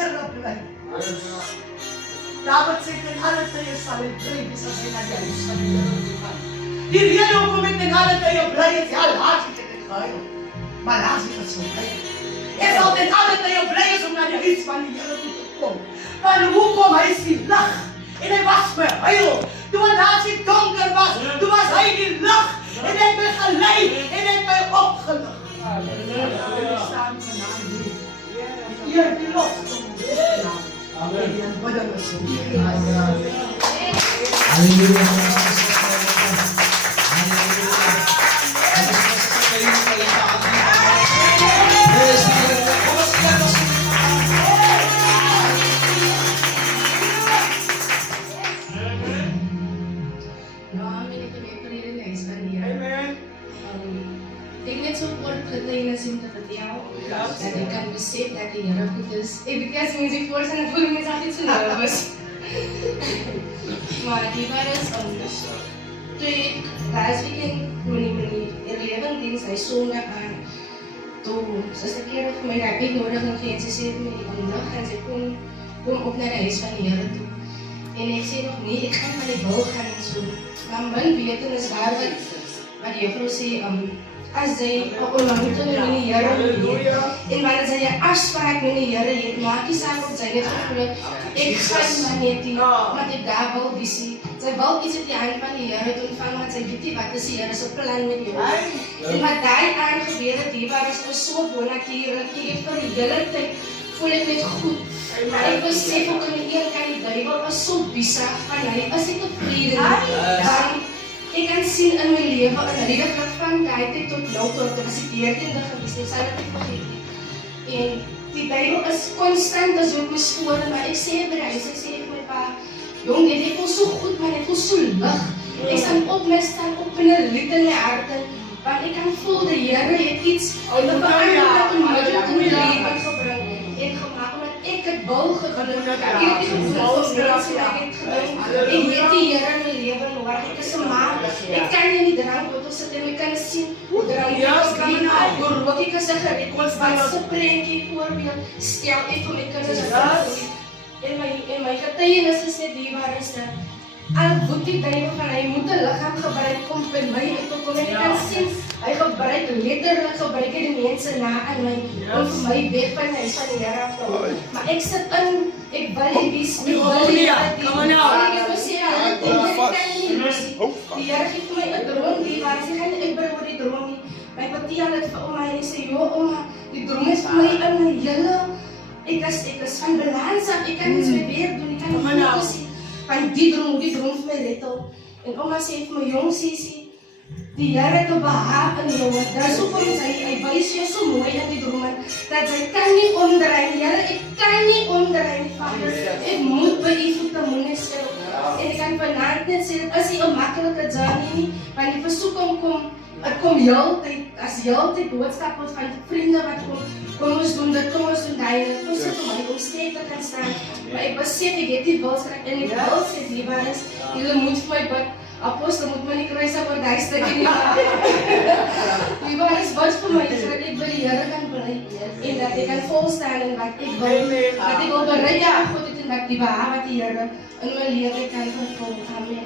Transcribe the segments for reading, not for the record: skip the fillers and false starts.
hirap-hirap. Dapat sa itinhalat tayo sa libre, bisa sa inagalis sa nilulutukan. Diriyan yung kumitinhalat tayo, Brian, si Alhasi sa kayo. Malasi ka sumay. Esa o tinhalat tayo, Brian, sa nagalis sa nilulutukan. Panuhukom ay silak. Inay basme, ayo. Dumanasig kong karbas, dumasay nilak. Inay may kalay, inay may opkalak. Saan ka namin? Iyan pilos kong iyan. Iyan pada masyong. Dat ik kan beseffen dat die Heer goed is. Ik kan me niet voorstellen, voel ik me altijd zo nerveus. Maar die waren anders. Toen ik last weekend, mijn 11 dienst, hij zondag aan. Toen, zoals de keer of mijn rapid nodig en geen ze zit me die dag en ze kom op naar de huis van de Heer toe. En ik zei nog nee, ik ga naar de bouw gaan en zo. Maar mijn weten is waar wat de juffrouw zei, as jy op 'n manier toe met die Here en wanneer jy 'n afspraak met die Here het, maak nie saak of jy net gevoel ek gaan maar net nie, maar ek daar wil visie. Sy wil iets uit die hand van die Here doen van wat sy weet nie wat is die Here se plan met jou. En wat daai aangebeur het, die was so bonatuurlik. Ek het vir die hele tyd voel ek net goed. Maar ek besef ook aan die een kant die duiwel was so besig van hy is nie tevrede nie. Ik kan zien in mijn leven, en die dag van tijd tot nou tot ik was die 13e geweest, ik zei dat ik vergeten. En die Bijbel is constant, dat is ook mijn sporen, maar ik zei het bereid, ik zei tegen mijn pa, jong, dit voelt zo goed, maar dit voelt zo lucht. Ik sta op in een lied in mijn harten, want ik kan voelen, de Heer heeft iets, en de verandering in mijn leven gebracht. En gemaakt, omdat ik het wil gedaan, ik heb die gevoel van mensen dat ik het gedaan. Ik weet die Heer in mijn leven, waar ik is een maat. Ik kan je niet drankbottels zetten, ik kan zien hoe drankbottels door wat ik kan zeggen, ik was wat ze prentje voorbeeld, stel ik voor mijn kinderen en mijn getuigenis is net die waar is dat. Al moet die duivel van hy moet 'n liggaam gebruik om by my uit te kom en ek kan sien hy gebruik letterlik gebruik die mense na aan my om vir my weg van hy van die Here af te hou. Maar ek sit in, ek wil nie wees nie, ek wil nie ek wil sê die Here gee vir my 'n droom die waar sy gaan ek bring oor die droom nie. My patie het vir my en sê joh ouma, die droom is vir my in my hele ek is van balans af, ek kan niks meer weer doen, ek kan nie fokus nie. Van die droom vir my rettel. En oma sê vir my jong sissie, die Here het 'n behaag in jou. Daar so kom hy wys jou so mooi in die droom dat jy kan nie omdraai nie. Here, ek kan nie omdraai nie, Vader. Ek moet by U voete moenie stil. En ek kan vanaand net sê dit is nie 'n maklike journey nie, want die versoeking kom heeltyd as heeltyd boodskappe van vriende wat kom ons doen dit, kom ons doen daai, kom sit om my omsteek te kan staan. Maar ek besef ek het die wilskracht en ek wil sê liewer is, julle moet vir my bid, apostel moet my nie kruis op oor die stukkie nie. Liewer is bid vir my, sodat ek by die Here kan bly en dat ek kan volstaan in wat ek wil, dat ek wil bereid aan God het en dat die behaag wat die Here in my lewe kan vervul. Amen.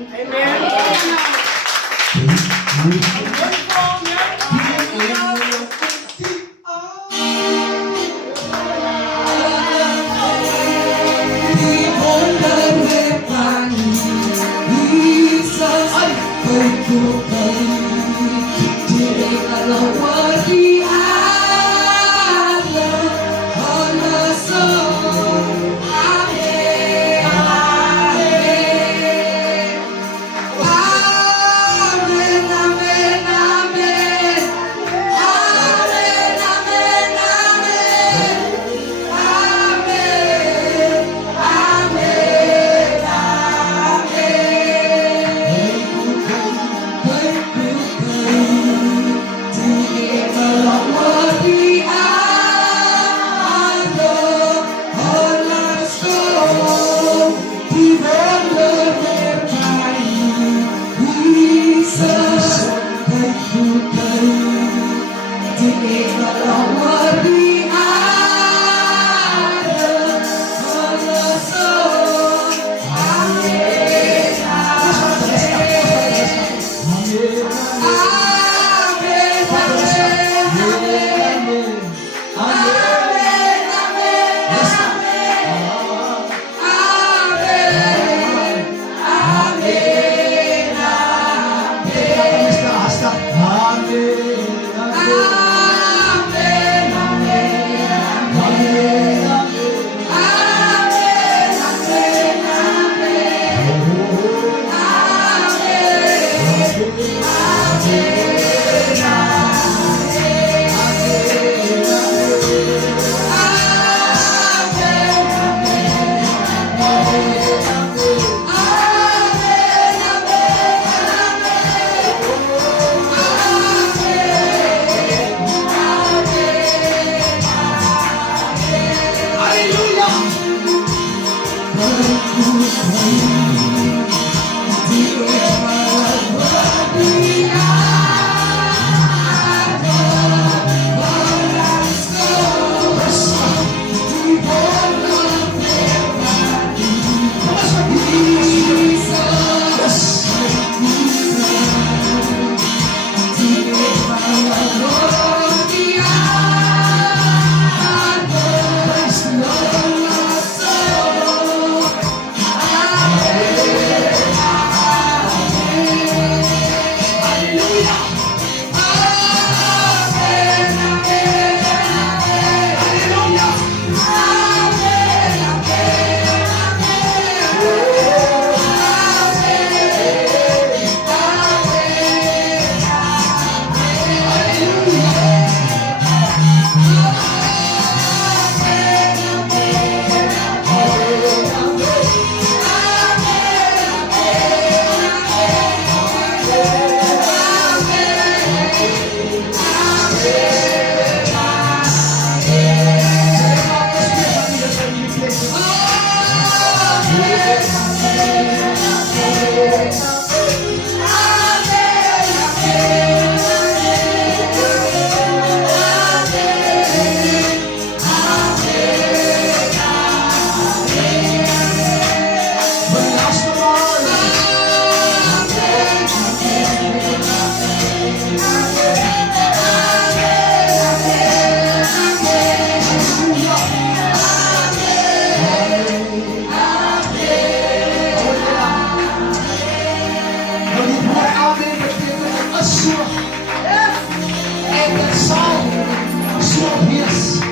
sumabias.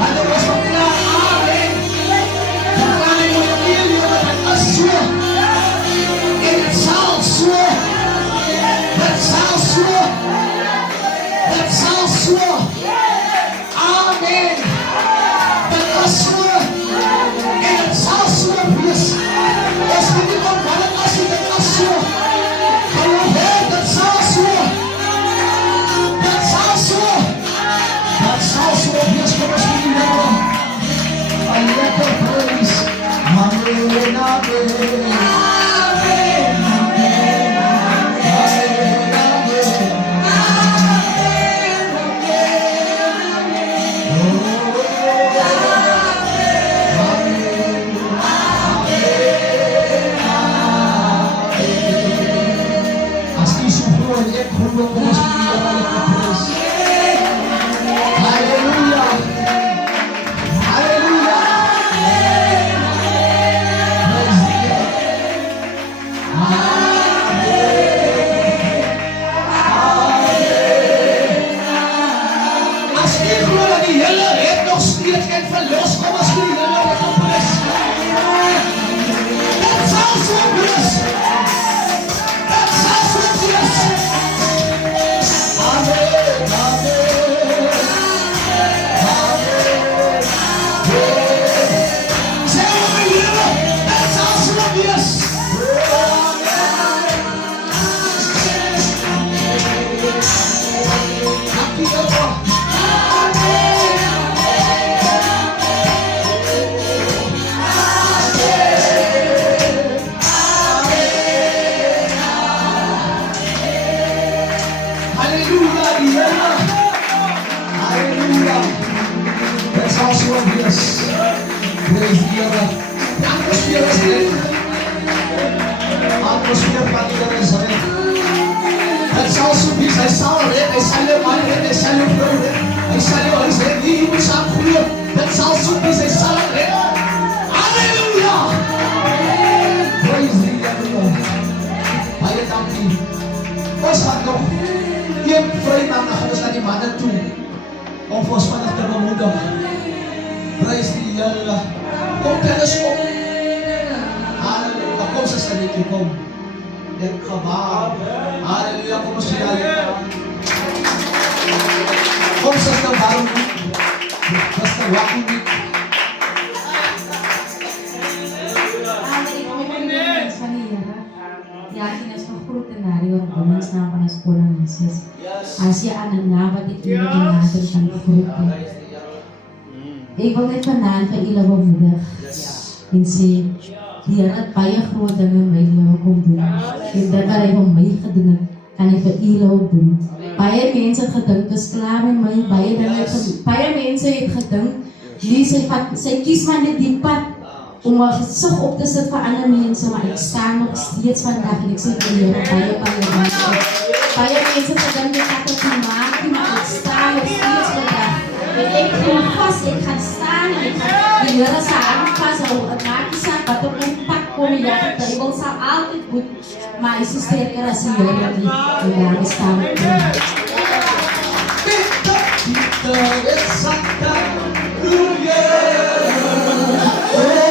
Halagos mo nila ang amin. Kakain mo yung ilyo at ang aswa. That's how sure. That's how sure. That's how sure. Amen. That's how sure. That's how sure. Yes. Yes, hindi ko parang kasi that's how sure. That's how sure. That's how sure. That's how sure. Yes, for us we know. I let the praise. Amen. Amen. Praise the Allah. Kung kanas mo, hallelujah, kung sa saliki ko, yan ka ba? Hallelujah, kung masiyali. Kung sa nabarong mo, basta wakong mo. Yakin as frutenario arguments na panas kulang nasis. Asya anan na batik ilo natin ang fruit. Ikaw na panan ka ilaw mo. Insi diyan at payak ro dengan may ilaw kong dun. Hindi ka rin may kadunan kanay ka ilaw dun. Paya minsan kadang kasklaman may paya dengan paya minsan kadang di sa kisman na dipat. Umasok op sa paanamin sa mga eksternal states van dakilig sa kanyang paya minsan sa ganda kato mga eksternal states van dakilig pas ikastan ikara sa ampas o nakisa pato impact ko niya tayo sa altitude maisuster ka na siya ng eksternal Kita eksakta dunia. Oh,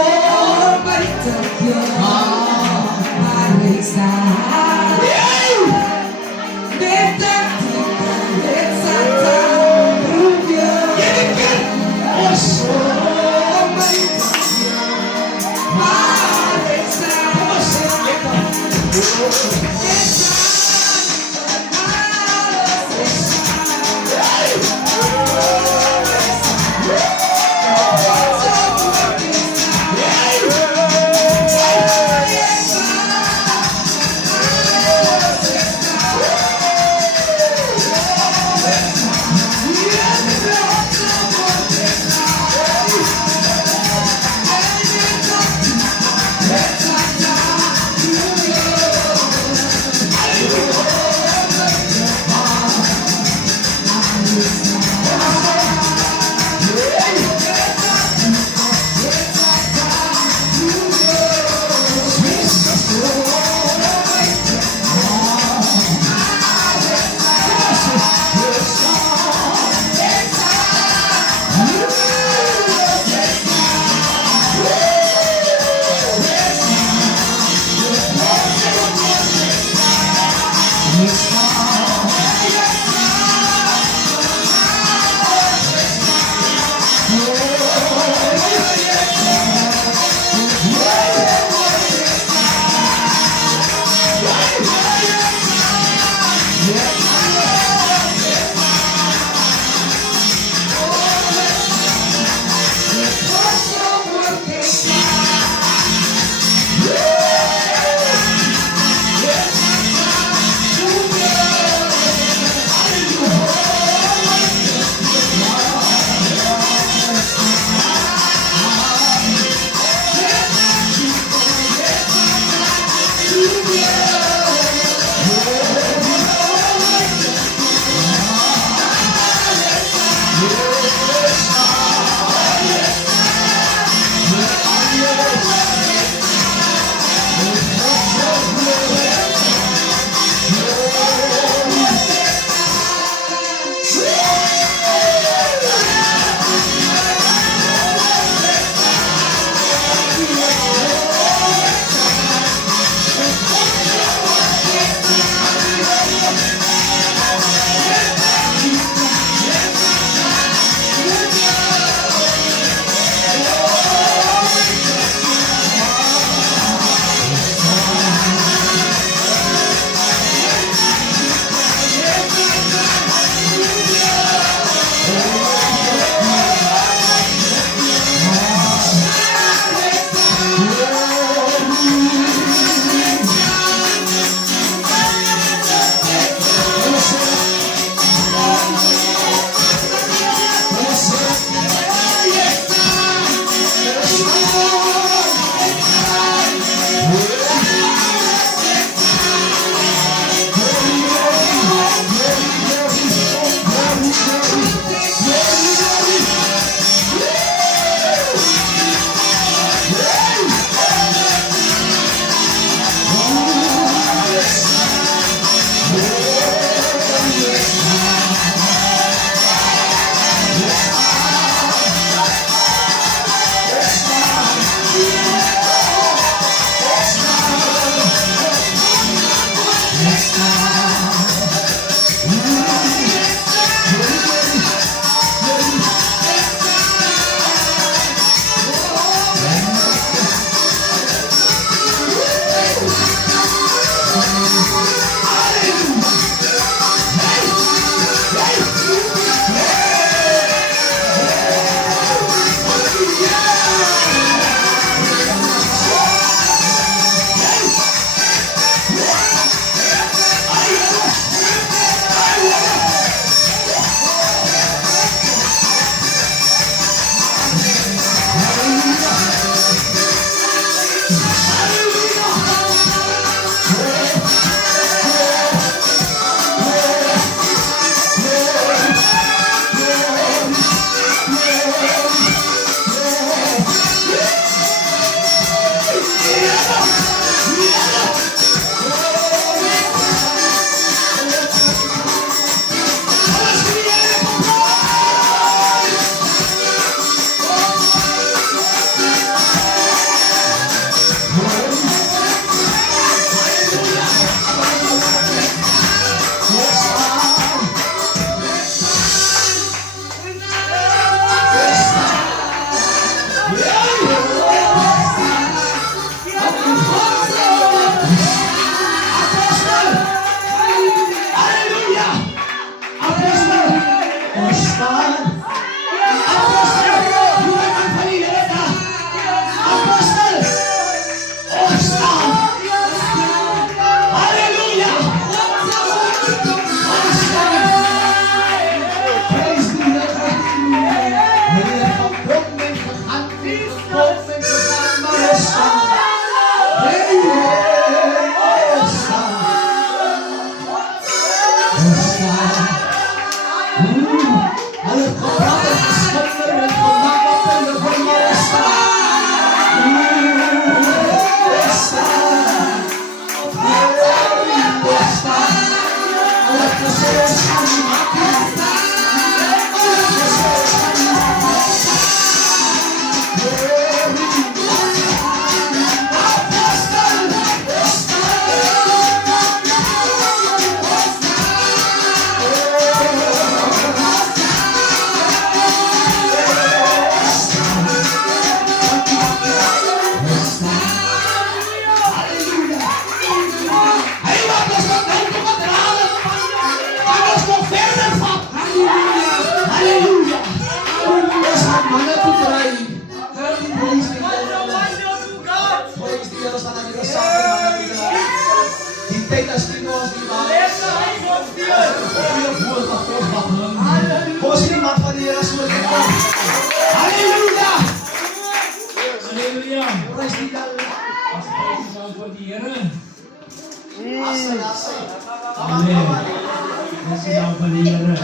Here.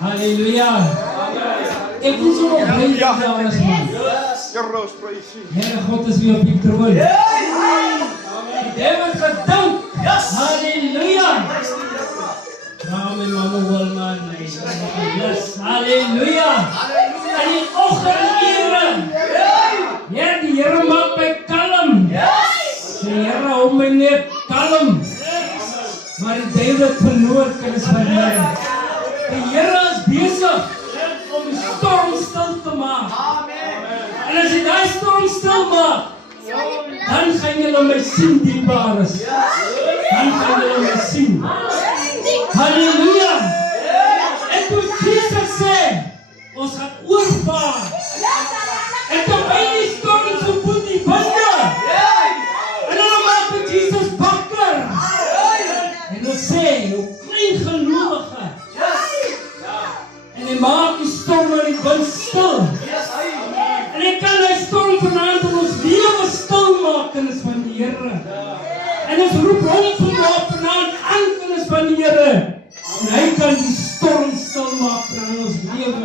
Halleluja. Ek is so bly dat jy alles man. Here God is weer op die troon. David gedank. Halleluja. Amen, Mama Walman. Yes, halleluja. En die oggendure. Ja, die Here maak my kalm. Die Here hou my net kalm. Maar die duiwel het verloor kennis van die Here. Die Here is besig om die storm stil te maak. En as hy die storm stil maak, dan gaan julle my sien, dierbares. Dan gaan julle my sien. Halleluja! En toe Jesus sê, ons gaan oorvaar. En toe hy die storm so voet die winde. En dan maak het Jesus wakker. En hy sê, jou klein gelovige. En hy maak die storm en die wind stil. En hy kan die storm vanaand in ons lewe stil maak, kennis van die Here. En ons roep hom vanaand aan, kennis van die Here. En hy kan die storm stil maak in ons lewe.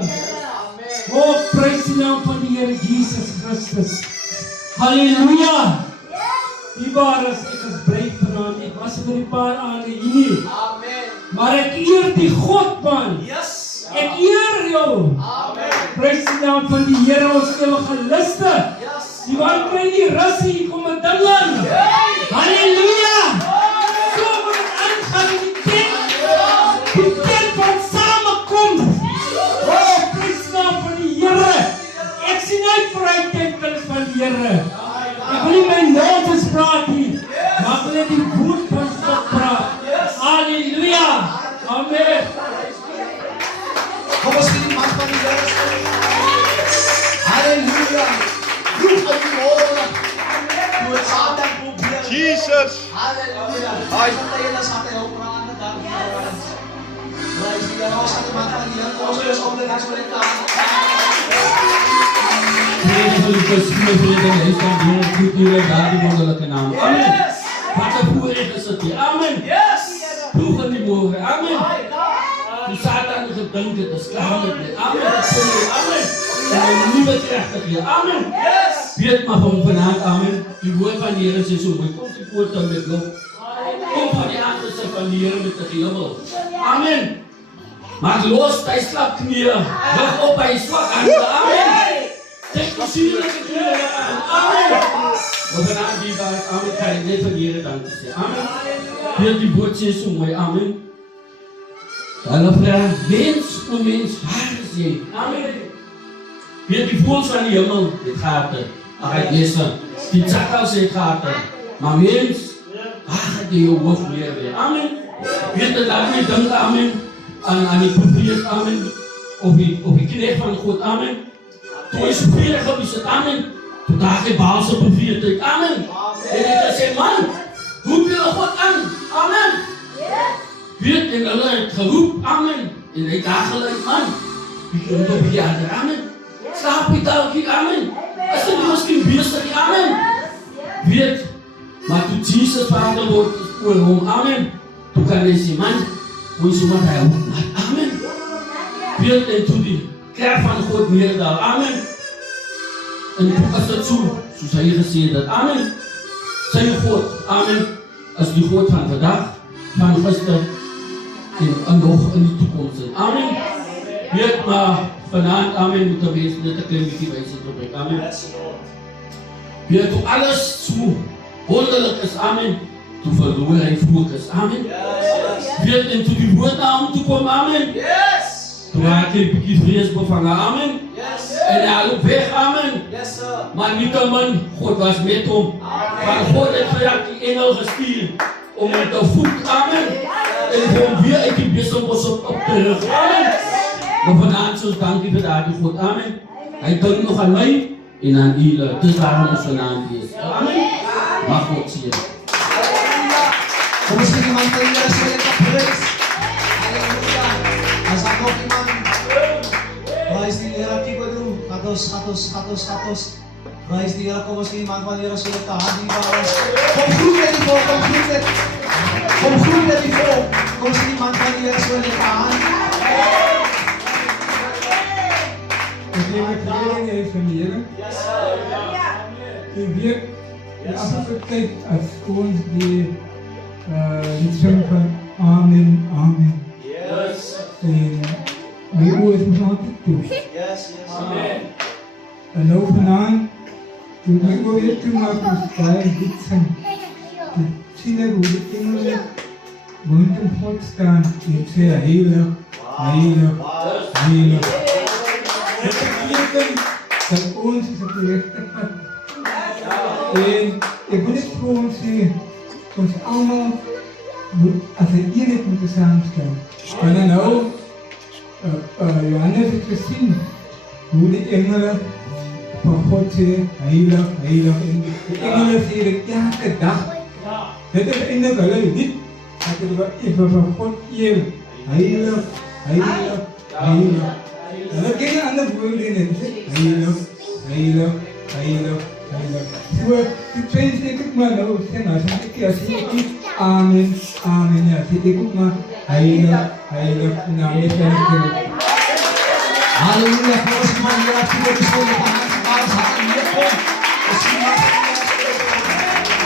O, prys die naam van die Here Jesus Christus. Halleluja! Diebares, ek is bly vanaand. Ek was vir die paar aande hier. Maar ek eer die God, man. Ek eer jou. Prys die naam van die Here, ons ewige liste. Die wat kry die russie, hier kom 'n ding aan. Halleluja! So moet het aangaan in die tent. Die tent van samenkomt. Oh, prys die naam van die Here. Ek sien uit vir hy tent, kennis van die Here. Ek wil nie my nonsens praat hier, maar ek wil net die woord van God praat. Halleluja! Amen. Kom ons sien die man van die Here. Halleluja. Roep uit die hemel. Toe het Satan probeer. Jesus. Halleluja. Hi. Satan sa tayo praat na dami. Praise the Lord. Sa man van die Here. Kom ons weer op de gas met elkaar. Amen. Wat 'n voorreg is dit hier. Amen. Proef in die môre. Amen. Die Satan het gedink dit is klaar met my. Amen. Amen. En 'n nuwe krag hier. Amen. Weet maar van vanaand. Amen. Die woord van die Here sê so, kom die woord dan met lof. Kom van die aangesig van die Here met 'n geheuwel. Amen. Maak los, hy slap knieë. Lig op, hy swak hande. Amen. Trek die sierlijke knieë aan. Amen. Maar vanavond die waar ik amen ga ik net van die Here dank sê. Amen. Weet die woord sê so mooi. Amen. Hulle vraag, mens o mens, waar is jy? Amen. Weet die voels van die hemel, dit gaat er. Ach, ek lees dan. Die tsakkels het gaat er. Maar mens, waar gaat jy jou hoofd neer weer? Amen. Weet dat laat my dink, amen. Aan die profeet, amen. Of die knecht van God, amen. Toe is vrede gewees het, amen. Toe daag die Baalse profeet uit, amen. En hy het sê, man, roep jy God aan, amen. Weet, en hulle het geroep, amen. En hy daag gelijk, man. Wie kan op die ander, amen. Slaap jy dalkie, amen. As jy miskien beestig, amen. Weet, maar toe Jesus vader word oor hom, amen. Toe kan hy sê, man, hoe is maar hy ook, amen. Weet, en toe die krag van God neerdaal, amen. En toe is dit so, soos hy gesê het, amen. Sy God, amen, is die God van vandag, van gister, en nog in die toekomst. Amen. Weet maar, vanavond, amen, moet er wees, net een klein beetje wijsheid op ek, amen. Weet toe alles so wonderlik is, amen, toe verloor hy focus, amen. Weet en toe die woord na hom toe kom, amen. Toe raak hy bykie vrees bevangen, amen. En hy loop weg, amen. Maar niet een man, God was met hom. Maar God het geraak die engel gestuur om hem te voed, amen. En hom weer uit die besembos op te rug, amen. Maar vanavond soos dankie vir daardie God, amen. Hy dink nog aan my en aan julle. Dis waarom ons vanavond is. Amen. Mag God sien. Kom ons sien die man van die Here sê lekker praise. Halleluja. As ek nog iemand praise die Here tipe doen. Gatos. Praise die Here, kom ons sien die man van die Here sê lekker hand die waar ons. Kom groet met die volk, kom groet met die volk. Kung sino man kanila sa ulitaan. De regering is van hier. Die werkt de afgelopen tijd als schoons die het zingen van Amen, Amen. En mijn oor is nog altijd toe. En nou vanavond, toen ik mijn oor weer toe maak, moest ik dit zingen. De zielen hoe de engelen rondom God staan. En zei heilig, heilig, heilig. Het betekent dat ons is op de rechte pad. En ik wil het gewoon zeggen, ons allemaal moet als een eenheid moeten samenstellen. En dan nou, Johannes heeft gezien hoe de engelen van God zeggen, heilig, heilig. En de engelen zeggen elke dag. Het is eindelijk alleen niet, dat het wel even van God eer. Heilig, heilig, heilig. En dan geen andere woorden in het. Heilig, heilig, heilig, heilig. Zo, die twee zeg ik maar nou, zeg maar, als ik Amen, Amen, ja, zeg ik ook maar heilig, heilig, in de naam van de Halleluja, voor ons man, je hebt voor de school van Hans, halleluja, kom.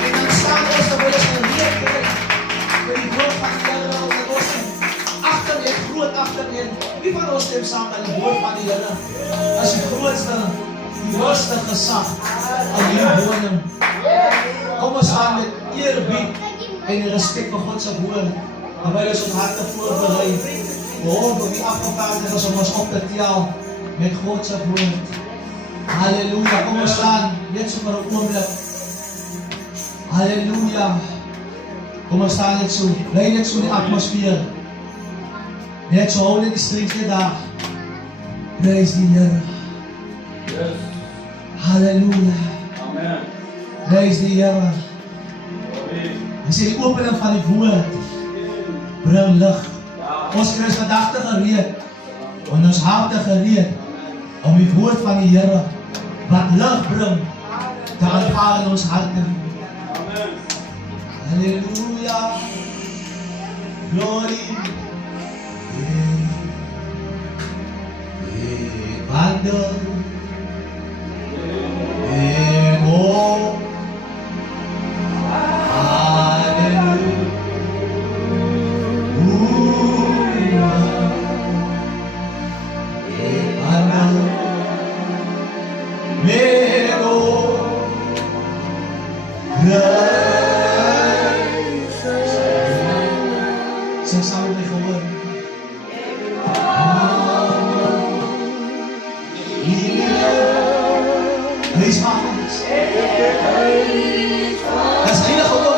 En dan staan we eens, dan willen ze een leer voor die groot van die Heer, dat ons achter weer, groot achter weer. Wie van ons stemt samen met het woord van die Heer? Als je grootste, die hoogste gezag aan die woning. Kom ons aan met eerbied en respect voor Godse woord. En wij ons op harte voorbereid. We horen door die afgevaardigden als om ons op te tel met Godse woord. Halleluja, kom ons staan, net zo voor een ogenblik. Halleluja. Kom ons staan net zo, blij net zo in de atmosfeer. Net zo houden die streets de dag. Prijs die Heer. Halleluja. Amen. Prijs die Heer. En sê die opening van die woord bring lig. Ons kry ons gedagte gereed, en ons harte gereed, om die woord van die Here, wat lig bring, te aanvaar in ons harte. Halleluja. Glory. Ik wandel. Ik hoop. Sing samen met gehoor. Wees makkelijk. Dat is heilig gehoor.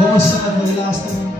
Vamos a por el last one.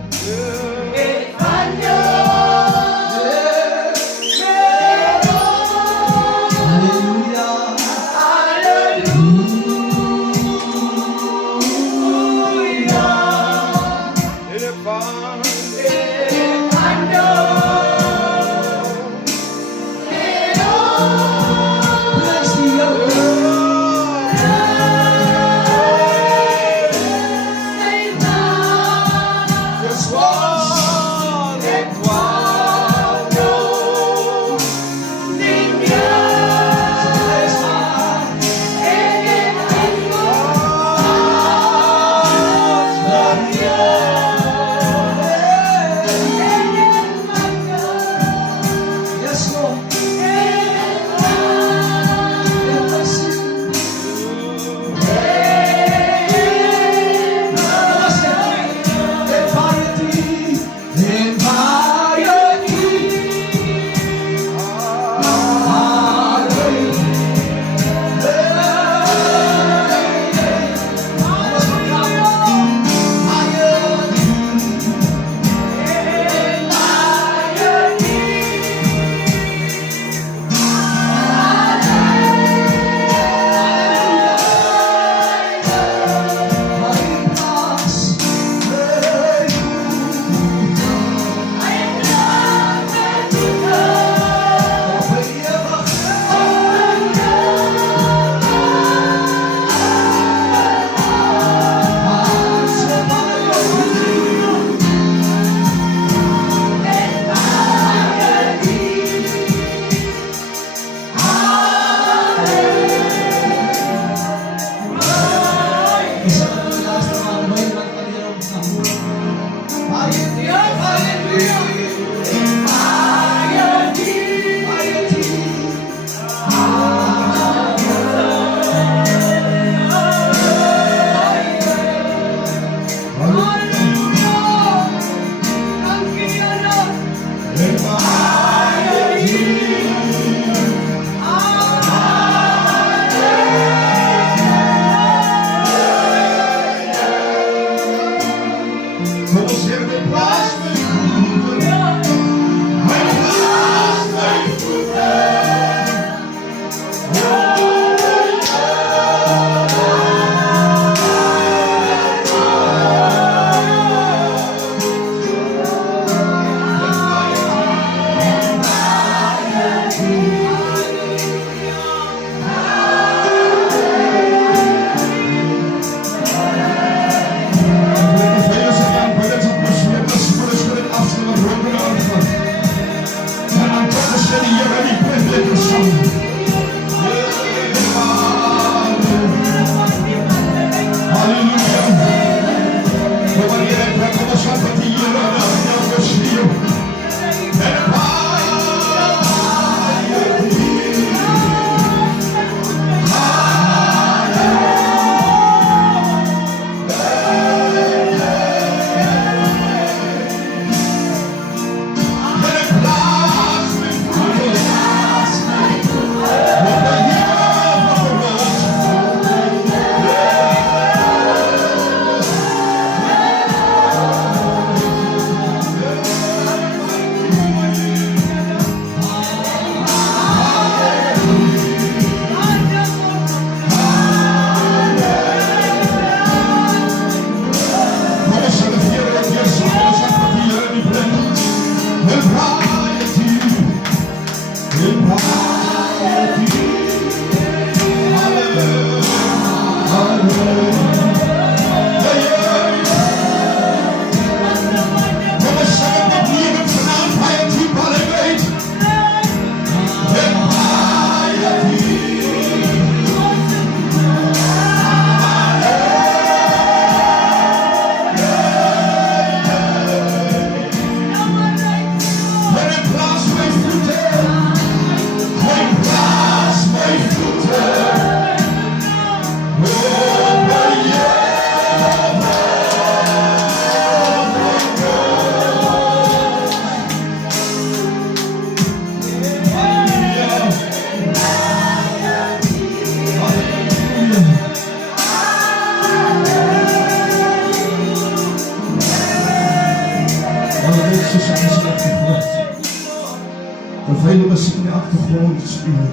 Terwijl muziek in de achtergrond spelen,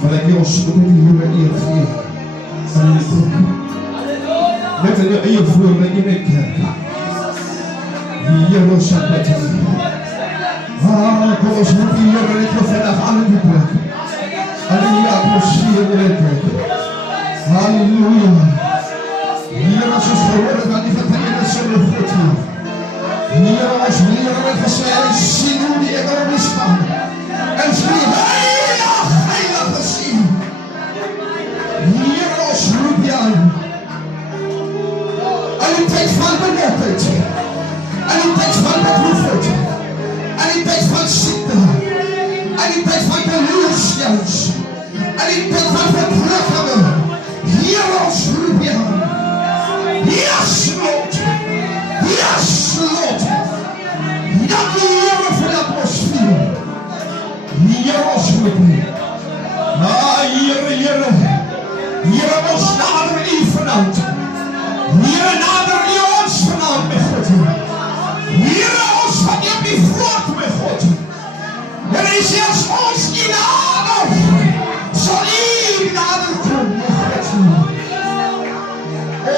wil ik jou zoeken in je eer gee. Net in je eie voor dat jy net kerk. Die Here ons sal met jou. Kom ons moet die Here net vandag aan in die plek. Al in die atmosfeer net plek. Halleluja. Here as ons gehoor het dat die getuienis so goed is. Here ons Here het gesê, sien hoe die engele staan. En sê, heilig, heilig gesien. Here ons roep jou. En die tyd van benauwdheid, en die tyd van bedroefdheid, en die tyd van siekte, en die tyd van teleurstellings, en die tyd van verdrukking. Here ons roep jou. Yes, Lord. Yes, Lord. Dank u, Here, vir die atmosfeer. Here ons roep jou. Here, Here. Here ons nader u vanaand. Here nader u ons vanaand, my God. Here ons van u op die voet, my God. En hy sê as ons u nader, sal u nader kom, my God.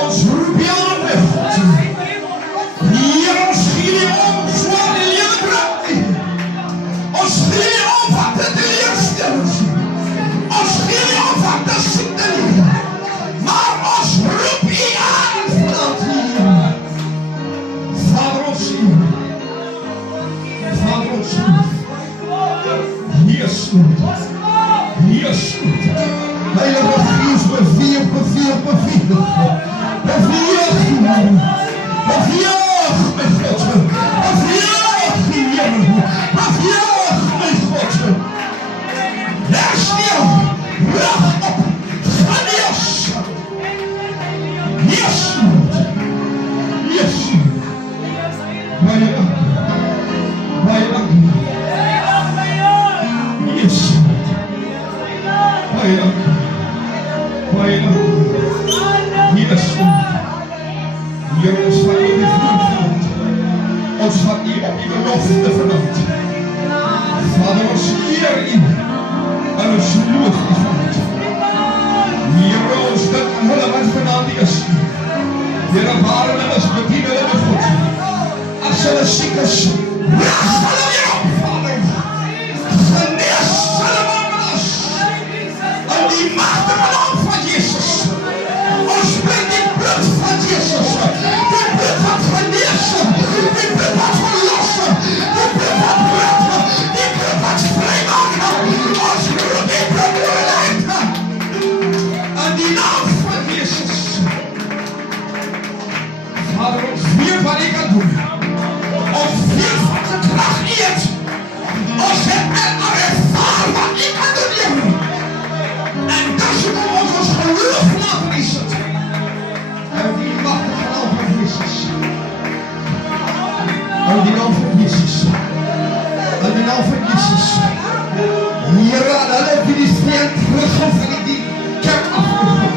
Ons roep u aan, my God. Here ons gee nie om, so aan die lewe bring nie. Ons gee nie om wat dit teleurstellings. Ons gee nie om wat dit siekte nie. Maar ons roep u aan. Vader ons sien. Vader ons sien. Yes, Lord. Yes, Lord. Heilige Gees, beweeg, beweeg, beweeg. Beweeg, Heer. Beweeg, my God. Beweeg, Heer. Beweeg, my God. Rest jou. Rug op. Genees. Yes, Lord. Yes, Lord. Baie dank. Baie dank. Yes, Lord. Baie dank. Baie dank. Yes, Lord. Here ons van u die vloed. Ons van u op die belofte vanaand. Vader, ons eer u. En ons loof u vanaand. Here ons dit aan hulle wat vanaand is. Here waarom hulle is bedien hulle met God. As hulle siek is, ras hulle weer op, Vader. Genees hulle ons. In die machtige naam van Jezus. Ons bring die bloed van Jezus. Die bloed wat genees. Die bloed wat verlossen. Die bloed wat bloed. Die bloed wat vrijmaak. Ons roep die bloed uit. In die naam van Jezus. Vader, ons weet wat u kan doen. Ons weet wat de kracht eet. Ons het ervaar wat u kan doen, Heer. En dat is hoe ons geloof laten is het. En die machtige naam van Jezus. En die naam van Jezus. En die naam van Jezus. Heer, aan hulle die die steen teruggaan van die kerk afgegaan.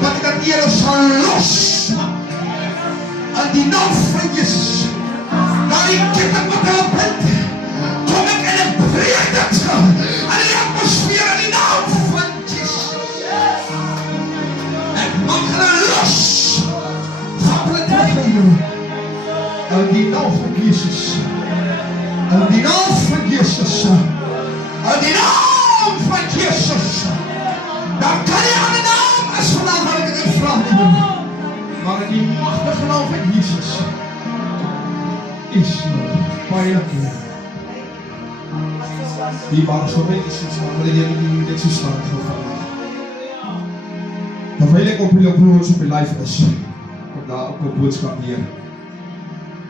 Dat ek dat Heer sal losmaak. En die naam van Jezus. Daar die ketting wat hulle bind. Kom ek en ek breek dit. En die atmosfeer in die naam van Jezus. Ek maak hulle los. Vat hulle terug van jou. En die naam van Jezus. En die naam van Jezus. Jesus is baie dankie. Die baas van my is maar jy nie net so sterk geval. Terwyl ek op die broers op die life is, kom daar op 'n boodskap neer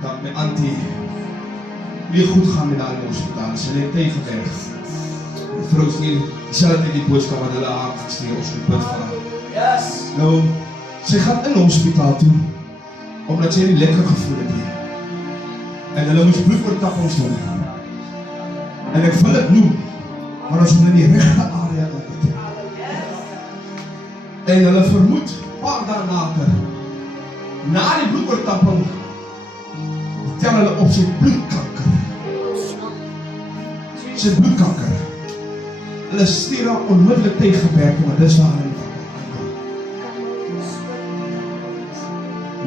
dat my auntie nie goed gaan met haar in die hospitaal. Sy lê Tygerberg. Die vrou sê dieselfde die boodskap wat hulle haar gestuur ons moet bid vir haar. Nou, sy gaan in die hospitaal toe omdat sy nie lekker gevoel het nie. En hulle moes bloedoortappings doen. En ek wil dit noem, maar ons moet in die regte area dit. En hulle vermoed, paar dae later, na die bloedoortapping, tel hulle op sy bloedkanker. Sy bloedkanker. Hulle stuur haar onmiddellik Tygerberg, maar dis waar hulle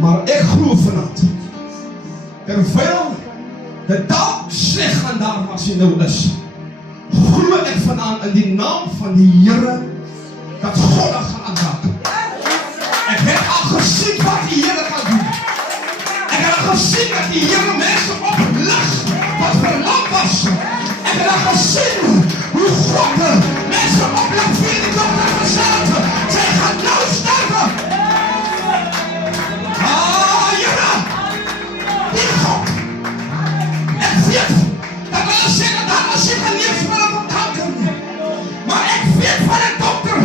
maar ek glo vanavond, terwyl de dalk sleg aan daar waar sy nou is, glo ek vanavond in die naam van die Here, dat God dat gaan aanraak. Ek het al gesien wat die Here kan doen. Ek het al gesien dat die Here mense oplig, wat verlam was. Ek het al gesien hoe God mense oplig vir die dokter gezet. Sy gaan nou sterven. Here, die God. Ek weet, dat hulle sê dat daar was nie geneesmiddel van kanker nie. Maar ek weet van die dokter,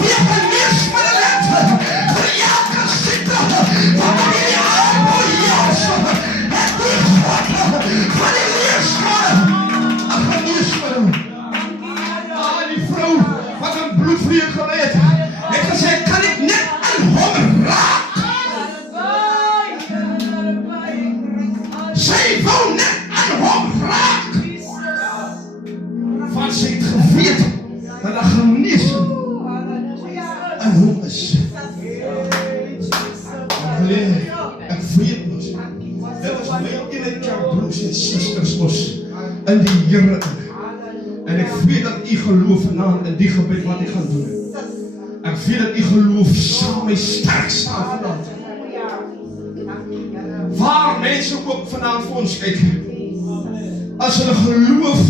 wie geneesmiddel het, vir elke siekte, van die aardboeien, het die God van die geneesmiddel. Die vrou wat een bloedvlieg geleid, het gesê, kan ek net in hom raak? Sy wou net aan hom raak. Want sy het geweet dat daar genesing in hom is. Ek weet mos, dit is my eenheid broers en sisters mos in die Here in. En ek weet dat u geloof vanavond in die gebed wat ek gaan doen. Ek weet dat u geloof saam my sterk staan vanavond. Waar mense ook vanavond vir ons kyk, as hulle geloof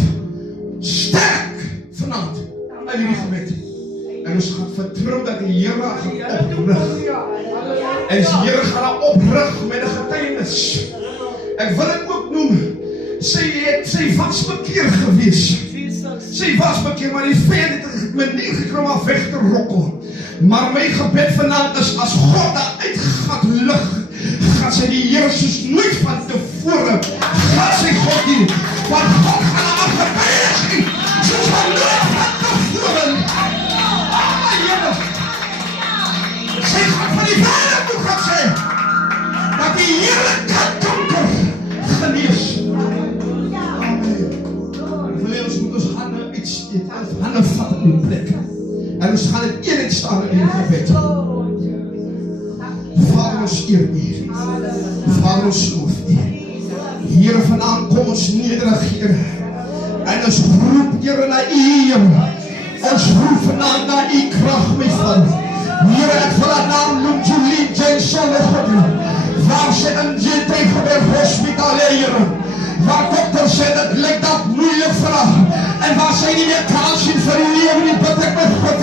sterk vanavond in die gebed, en ons gaan vertrou dat die Here gaan oprig, en die Here gaan haar oprig met 'n getuienis. Ek wil dit ook noem, sy was bekeer gewees, sy was bekeer, maar die vyand het my nie gekry om weg te rokkel. Maar my gebed vanavond is, as God daar uit gaan lig, gaan sy die Here soos nooit van tevore, gaan sy God nie, want God gaan haar afgetuig nie, soos van nooit van tevore. Here, sy gaan van die wêreld toe gaan sê, dat die Here kan kanker genees. Ons moet ons hande vat in die plek, en ons gaan het eenheid staan in die gebed. Vader, ons eer u. Vader, ons loof u. Here, vanavond kom ons nederig, Here. En ons roep, Here, na u, Here. Ons roep vanavond na u krag, my Vader. Here, ek wil haar naam noem, Julie Jensen, waar sy in die Tygerberg hospitaal, Here. Waar dokter sê, dit lyk dat moeilik vir haar. En waar sy nie meer kan sien vir die lewe nie, bid ek met God,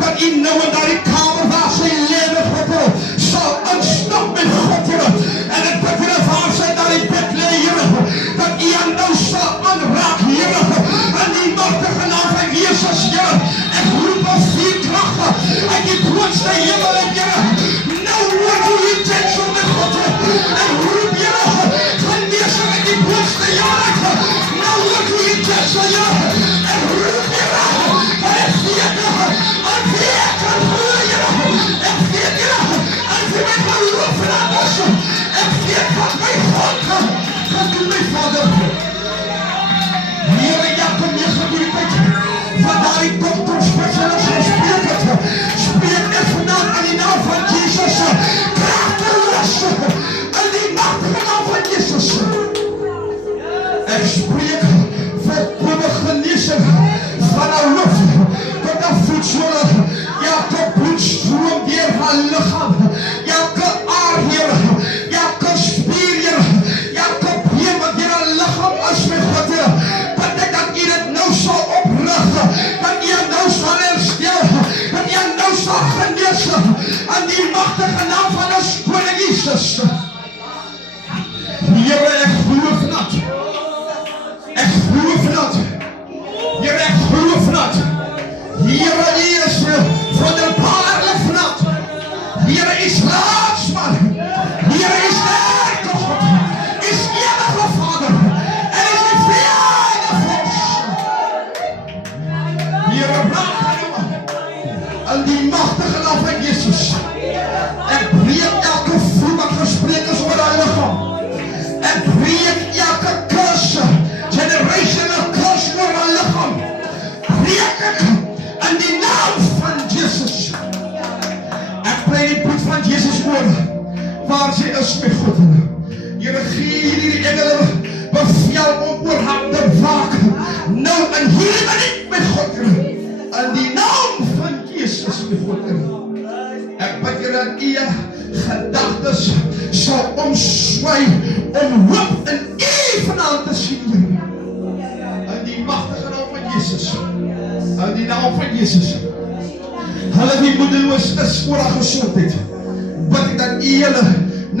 dat u nou in die kamer waar sy lewe, God, sal instap met God, en ek bid waar sy daar die bed lê, dat u aan nou sal aanraak, in die machtige naam van Jesus, ek roep op vier krachten, en die grootste hemel, nou word u intention met God, en roep, geneesing in die grootste jare, nou word u intention, en roep, en ek weet, en wie ek kan voel, In die machtige naam van Jezus. En breek elke vloek wat gespreken is oor haar lichaam. En breek elke curse, generational curse oor haar lichaam. Breek het in die naam van Jezus. Ek pleit die bloed van Jezus oor, waar sy is met God. Here, gee die engele bevel om oor haar te waak. Nou in hierdie minuut met God. In die naam van Jezus met God. Ek bid hier dat u gedagtes sal omswaai om hoop in u vanaand te sien. In die machtige naam van Jezus. In die naam van Jezus. Hulle die moedeloos is oor haar gezondheid. Bid ek dat u hulle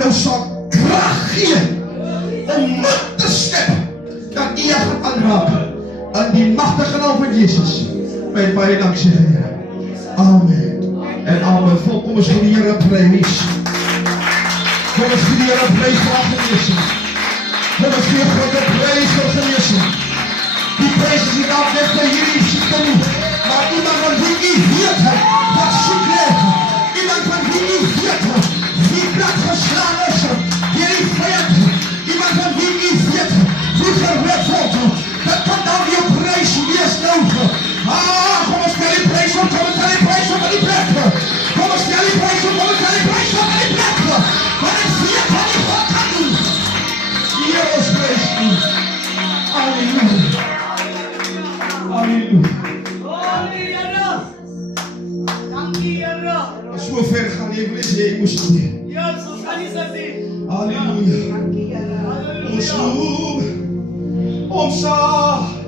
nou sal krag gee om moed te skep dat u gaan aanraak. In die machtige naam van Jezus. Met baie danksie Heer. Amen. En amen. Kom ons gee die Here prys. Kom ons gee die Here prys vir genesing. Kom ons gee God 'n prys vir genesing. Die prys is nie dalk net vir hierdie siekte nie, maar iemand van wie u weet wat siek lê. Iemand van wie u weet wie plat geslaan is deur die vyand. Iemand van wie u weet wie gered word. Dat kan dan jou prys wees nou. Kom ons stel die prys op, kom ons stel die prys op in die plek. Kom ons stel die prys op, kom ons stel die prys op in die plek. Want ek weet wat die God kan doen. Hier ons prys doen. Halleluja. Halleluja. So ver gaan jy wil jy moes doen. Halleluja. Ons loop. Ons sal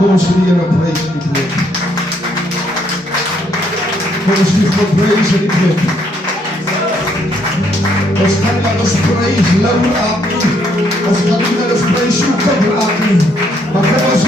Kom ons gee die Here prys in die plek. Kom ons gee God prys in die plek. Ons kan nie dat ons prys louw raak nie. Ons kan nie dat ons prys soeker raak nie. Maar kan ons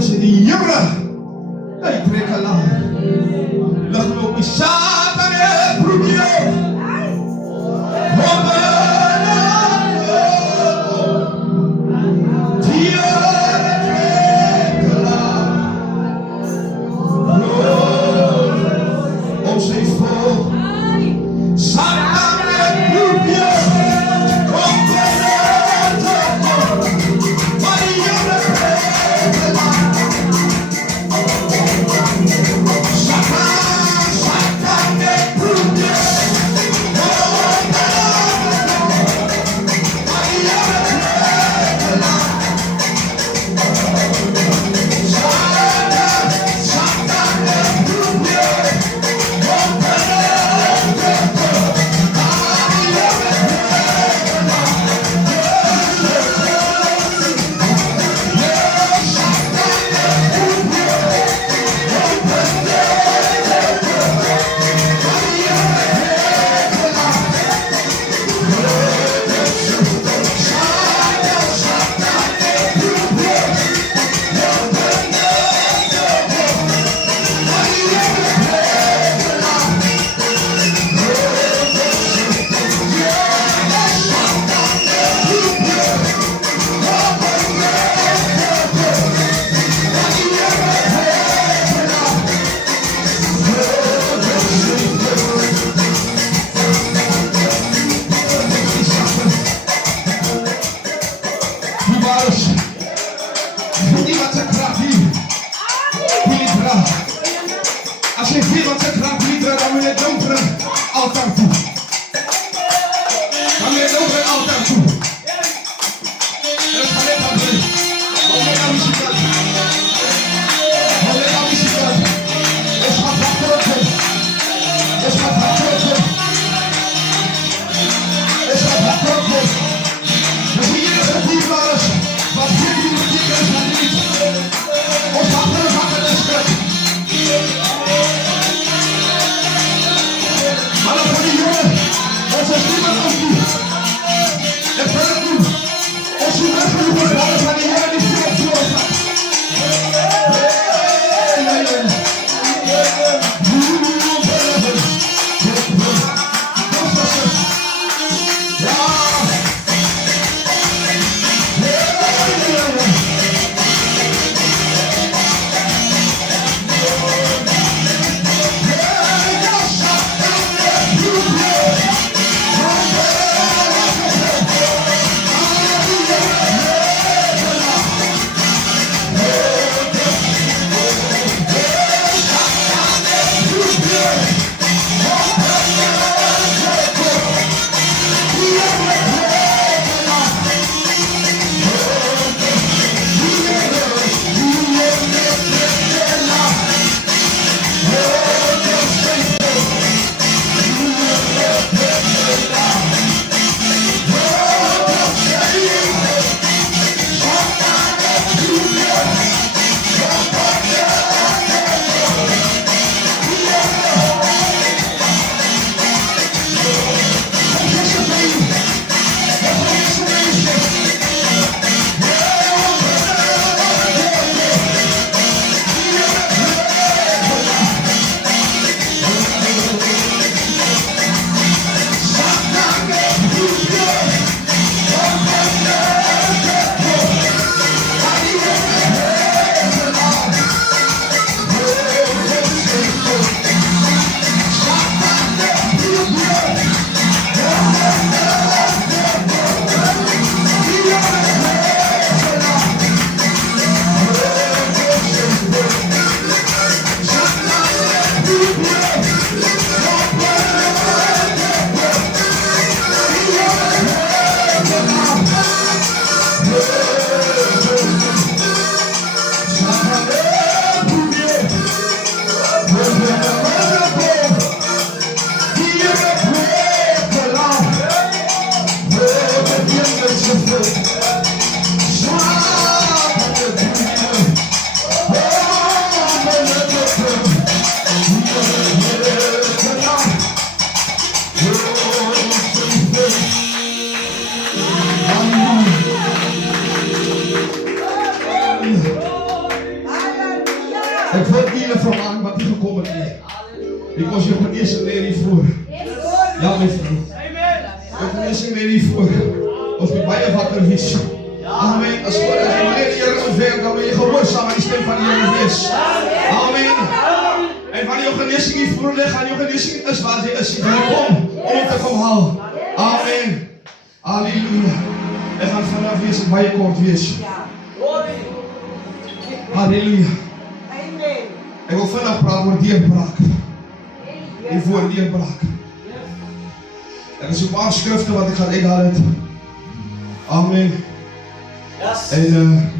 se di yamra. Ay trekala. Laklo isatane prubio. Ek wil julle vermaan wat nie gekom het nie. Because jou genesing lê nie voor. Ja, my vrou. Jou genesing lê nie voor. Ons moet baie wakker wees. Amen. As God as jy wanneer die Here moet werk, dan moet jy gehoorsaam aan die stem van die Here wees. Amen. En wanneer jou genesing nie voor lê, gaan jou genesing is waar jy is. Jy gaan kom om te kom haal. Amen. Halleluja. Ek gaan vanaf wees en baie kort wees. Halleluja. Ek wil vanaf praat oor deurbraak. En voor deurbraak. Er is 'n paar skrifte wat ek gaan uithaal het. Amen. En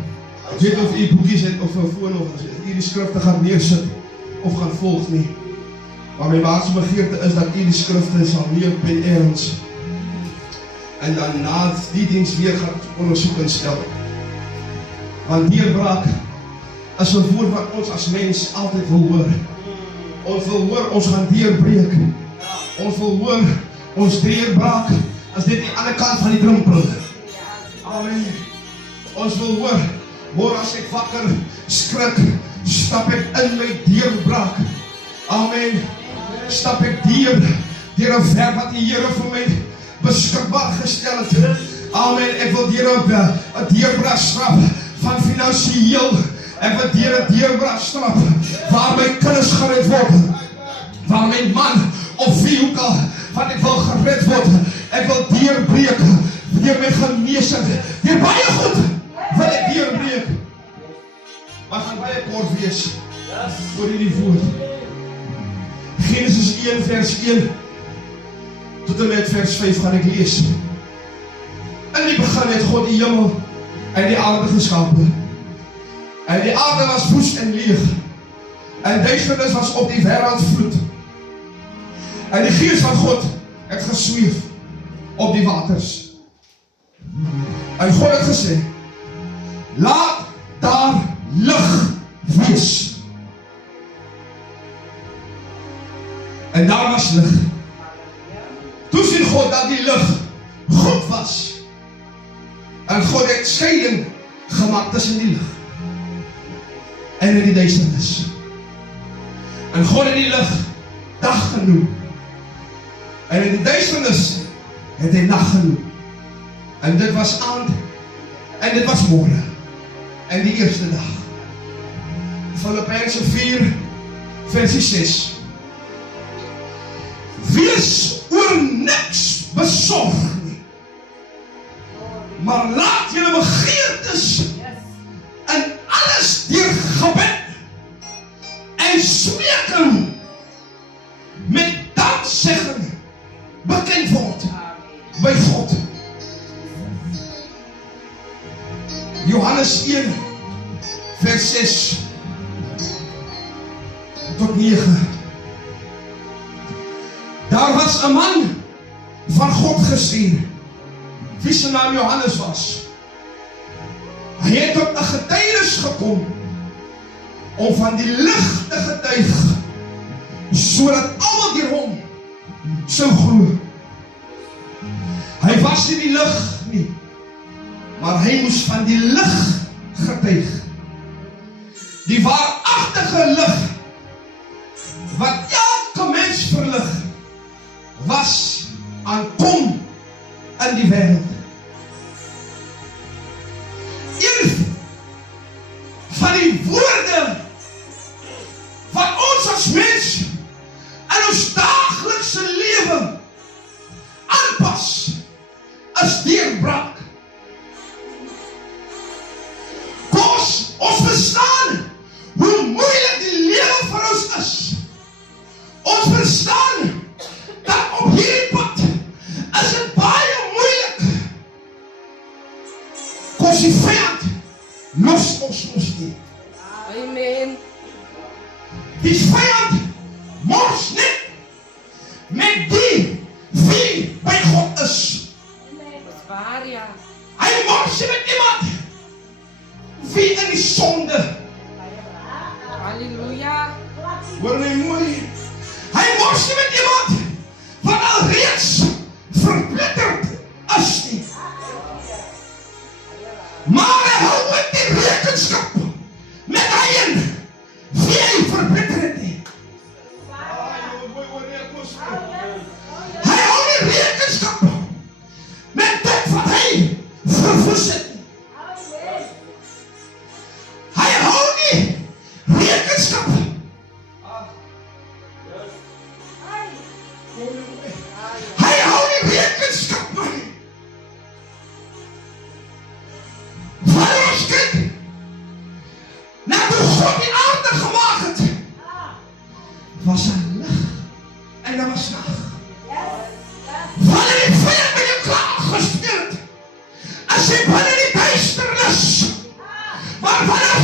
ek weet of u boekies het of 'n foon of as u die skrifte gaan neersit of gaan volg nie. Maar my waarste begeerte is dat u die skrifte sal neer by erns. En dan na die diens weer gaan ondersoek en stel. Want deurbraak is 'n woord wat ons as mens altyd wil hoor. Ons wil hoor, ons gaan deurbreek. Ons wil hoor, ons deurbraak as dit die ander kant van die drempel. Amen. Ons wil hoor, môre as ek wakker skrik, stap ek in my deurbraak. Amen. Stap ek deur 'n weg wat die Here vir my beskikbaar gestel het. Amen. Ek wil deur 'n deurbraak stap van finansiëel. Ek wil deur 'n deurbraak stap waar my kinders gered word. Waar my man of wie ook al wat ek wil gered word. Ek wil deurbreek deur my genesing. Deur baie goed wil ek deurbreek. Maar gaan baie kort wees oor hierdie woord. Genesis 1 vers 1 tot en met vers 5 gaan ek lees. In die begin het God die hemel en die aarde geskape. En die aarde was woest en leeg. En duisternis was op die wêreld vloed. En die Gees van God het gesweef op die waters. En God het gesê, laat daar lig wees. En daar was lig. Toe sien God dat die lig goed was. En God het scheiding gemaak tussen die lig en in die duisternis. En God het die lig dag genoem. En in die duisternis het hy nag genoem. En dit was aand en dit was môre. En die eerste dag. Filippense 4 versie 6. Wees oor niks besorg nie. Maar laat julle begeertes in alles deur gebed en smeking met danksegging bekend word by God. Johannes 1 vers 6 tot 9. Daar was 'n man van God gestuur, wie se naam Johannes was. Hy het tot 'n getuienis gekom om van die lig te getuig, sodat almal deur hom sou glo. Hy was nie die lig nie, maar hy moes van die lig getuig. Die waaragtige lig wat elke mens verlig, was aankom in die wêreld. Een van die woorde wat ons as mens in ons daaglikse lewe aanpas, is deurbraak. Kos ons verstaan hoe moeilik die lewe vir ons is. Ons verstaan dat op hierdie pad is dit baie moeilik. Kos die vyand los ons nie. Amen. Die vyand mors net met die wie by God is. Dis waar, ja. Hy mors nie met iemand wie in die sonde. Halleluja. Hoor my mooi. Hy mors nie met iemand wat al reeds verpletterd is nie. Maar hy hou met die rekenskap met hy en wie hy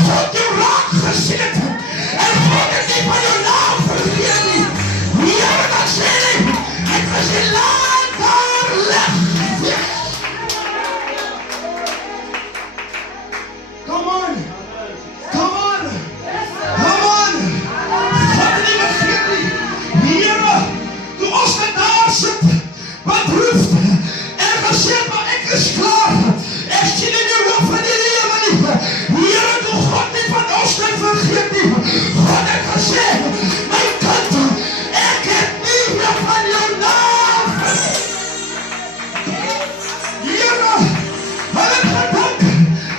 God jou raak gesien het, en God het nie van jou naam vergeet nie. Here, dan sê hy, ek is die laat daar lig. Come on. Come on. Come on. God het nie vergeet nie. Here, toe ons net daar sit, bedroefd, en gesê, maar ek is klaar. Ek sien in jou hoop van die lewe nie. Here, toe God nie van ons net vergeet nie. God het gesê, my kind, ek het nie meer van jou naam. Here, hulle het gedink,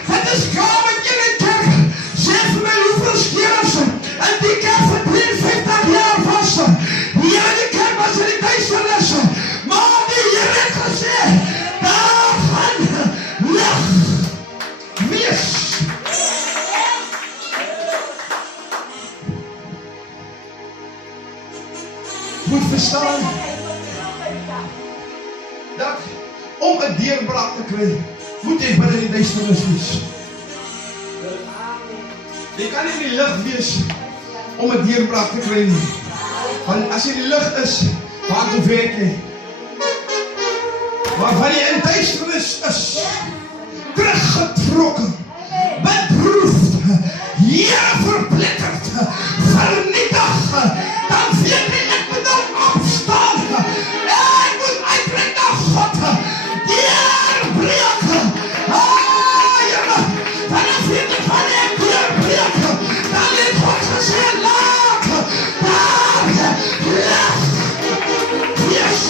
het is klaar met julle kerk. Sê vir my hoeveel skeers in die kerk vir 53 jaar was. Here, die kerk was in die duisternis. Maar die Here het gesê, daar gaan lig wees. Moet verstaan dat om 'n deurbraak te kry, moet jy binne die duisternis wees. Jy kan nie in die lig wees om 'n deurbraak te kry nie. Want as jy in die lig is, waar toe werk jy? Waarvan jy in duisternis is, teruggetrokken, bedroefd, Here verpletterd, vernietig, dan weet jy, ek moet nou opstaan, ek moet uitbreek na God, deurbreek, Here, vanaf hierdie van ek deurbreek, dan het God gesê, laat, daar, lig, wees.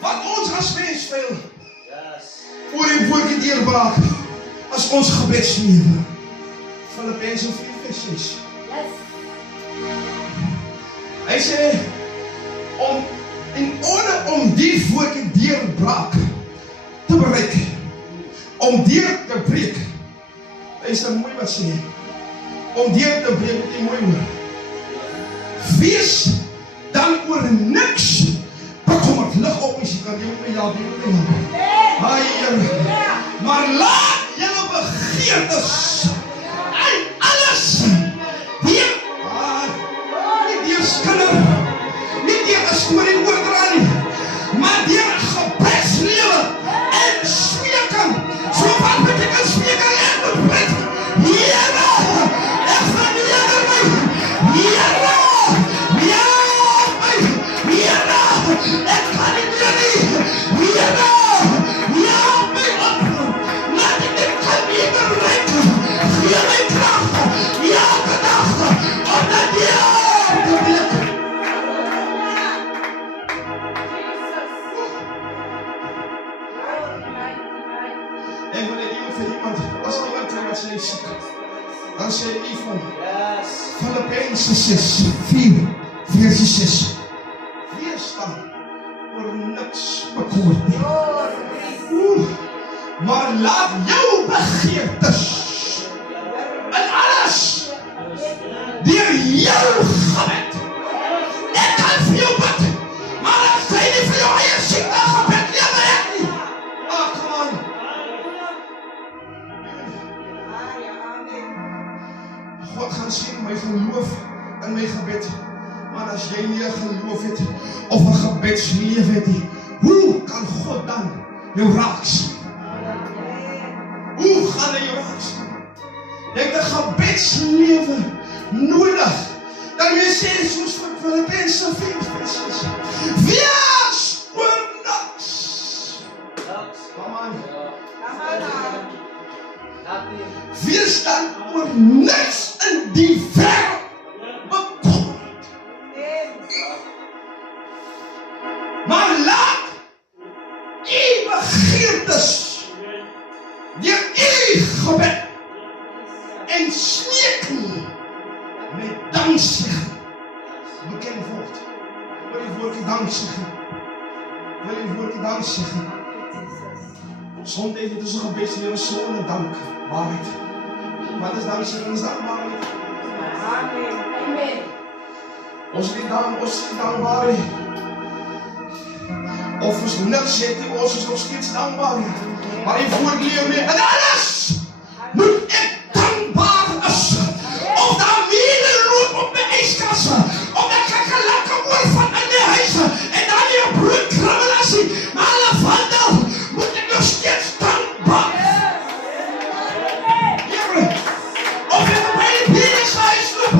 Wat ons as mens veel oor die woordjie deurbraak as ons gebedslewe. Filippense 4:6. Hy sê in orde om die woordjie deurbraak te bereik, om deur te breek. Hy is mooi wat sê, om deur te breek met die mooi woord. Wees dan oor niks bekommerd. Lig op as jy kan, jy moet my help, jy moet my help. Heer, maar laat jou begeertes en alles deur, nie deur skinder, nie deur 'n storie oordra nie, maar deur 'n gebedslewe en smeking. So wat beteken smeking en bid? Here, ek verneder my. Here, help my. Here, ek kan nie meer nie. Here, help my op. Laat ek dit kan nie bereik. Gee my krag, elke dag, om na deur te blik. Ek wil net vir iemand, as iemand kry wat sy siek, dan sê hy van Filippense 4:6. Wees dan oor niks bekommerd nie. Maar laat jou begeertes in alles deur jou gebed. Ek kan vir jou bid, maar as jy nie vir jou eie siekte gebed lewe het nie. Come on. God gaan sien my geloof in my gebed. Maar as jy nie 'n geloof het of 'n gebedslewe het nie, hoe kan God dan jou raak sien? Hoe gaan hy jou raak sien? Jy het 'n gebedslewe nodig. Dan jy sê soos vir Filippense 4:6. Wees oor niks. Kom aan. Wees dan oor niks in die wêreld bekommerd. Maar laat u begeertes deur u gebed en smeking met danksegging bekend word. Wil die woordjie danksegging? Wil die woordjie danksegging? Soms het ons 'n gebedslewe sonder dank, waarheid. Wat is danksegging? Is dankbaarheid. Amen. Ons is dankbaar. of ons niks het nie, ons is nog steeds dankbaar. Maar die woord leer mee, en alles moet ek dankbaar is. Of daar miele loop op my ijskasse, of dat kakkerlakke oorvat in die huise, en dan die broodkrimmelasie, maar alle vandel, moet ek nog steeds dankbaar. Here, of ek op my binnenshuis loop,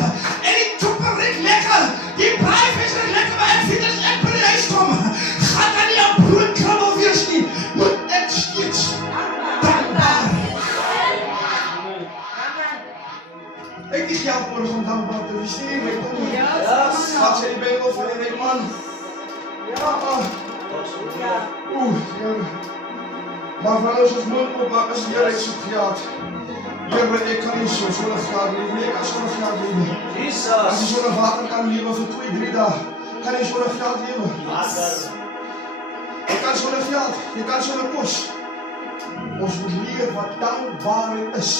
en die toeper is lekker, die braai is lekker, maar ek vind as ek by die huis kom, gaat dan nie een broodkrimmel wees nie, moet ek steeds dankbaar. Ek die geld nodig om dankbaar te wees nie, my kom nie. Wat sê die Bijbel van die ryk man? Ja, maar van ons mond opmaak is die Here ek soek geld. Here, ek kan nie so sonder geld lewe nie, ek kan sonder geld lewe. As jy sonder water kan lewe vir 2-3 dae, kan jy sonder geld lewe. Jy kan sonder geld, jy kan sonder kos. Ons moet leer wat dankbaarheid is.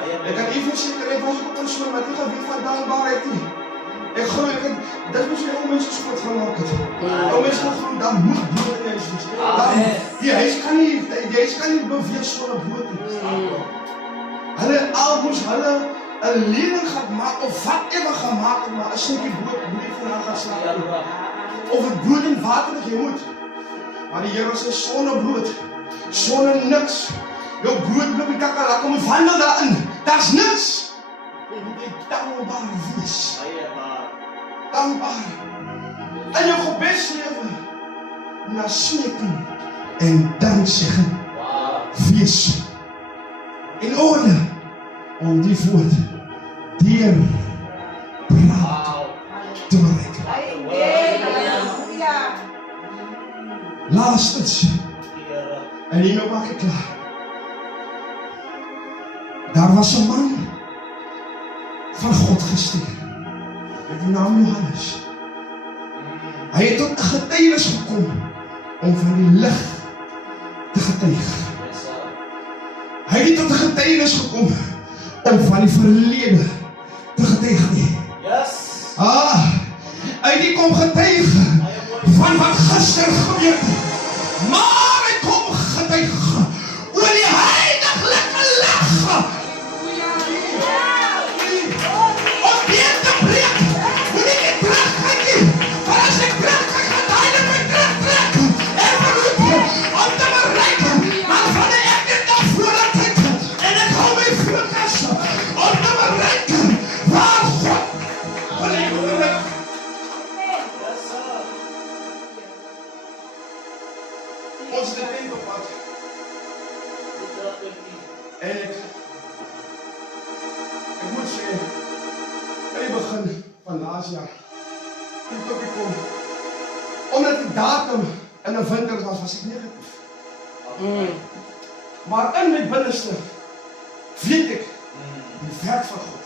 Ek kan even seker, ek was ook in so, maar ek gaan weet van dankbaarheid nie. Ek glo, dit moes jy ou mense skoot gemaak het. Ou mense gaan glo, dan moet brood in die huis wees. Die huis kan nie beweeg sonder brood nie. Hulle moes hulle 'n lening gaan maak, of wat ewe gemaak het, maar 'n stukkie brood moet nie vandag gaan slaap. Of het brood en water dat jy moet. Maar die Here sê, sonder brood, sonder niks. Jou brood loop die kakkerlakke, moet wandel daarin. Daar's niks. Jy moet net dankbaar wees. Dankbaar. In jou gebedslewe, na smeking en danksegging wees. In orde om die woord deur praat te bereik. Laastens, en hiermee maak ek klaar. Daar was 'n man van God gestuur, met die naam Johannes. Hy het tot 'n getuienis gekom om van die lig te getuig. Hy het tot 'n getuienis gekom om van die verlede te getuig. Hy het kom getuig van wat gister gebeur het. Maar hy kom getuig oor die heiliglike lig. Om weer te breek, moet ek nie terugkyk nie. Maar as ek terugkyk, gaan hy net my terugtrek. En verroep om te bereik. Maar van die ek net nog vooruit kyk, en ek hou my fokus om te bereik waar God wil ek bereik. Ons het een tent op pad. En ek moet sê, in die begin van laas jaar, toe ek kom, omdat die datum in 'n winter was ek negatief. Maar in my binneste weet ek, die werk van God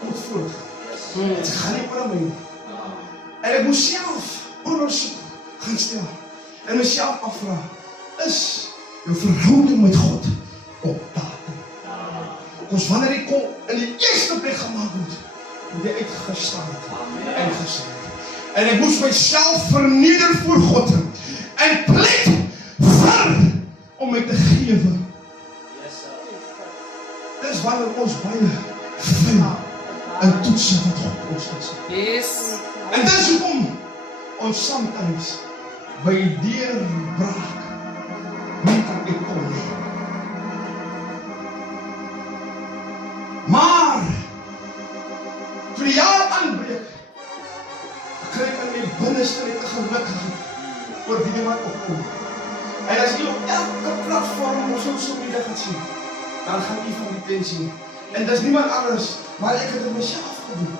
moet voortgaan. Het gaan nie oor my nie. En ek moet self ondersoek gaan stel. En myself afvra, is jou verhouding met God op datum? Ons wanneer hy kom in die eerste plek gemaak moet jy uitgestaan het en gesê het. En ek moes myself verneder voor God en pleit vir om my te gewe. Dis wanneer ons baie veel en toetsen wat God ons is. En dis hoekom ons sometimes by die deurbraak nie kan uitkom nie. Maar toe die jaar aanbreek, kry ek in my binneste net 'n gelukkige oor die wat opkom. En as jy op elke platform of social media gaan sien, dan gaan jy van die tent sien. En dis niemand anders, maar ek het dit myself gedoen.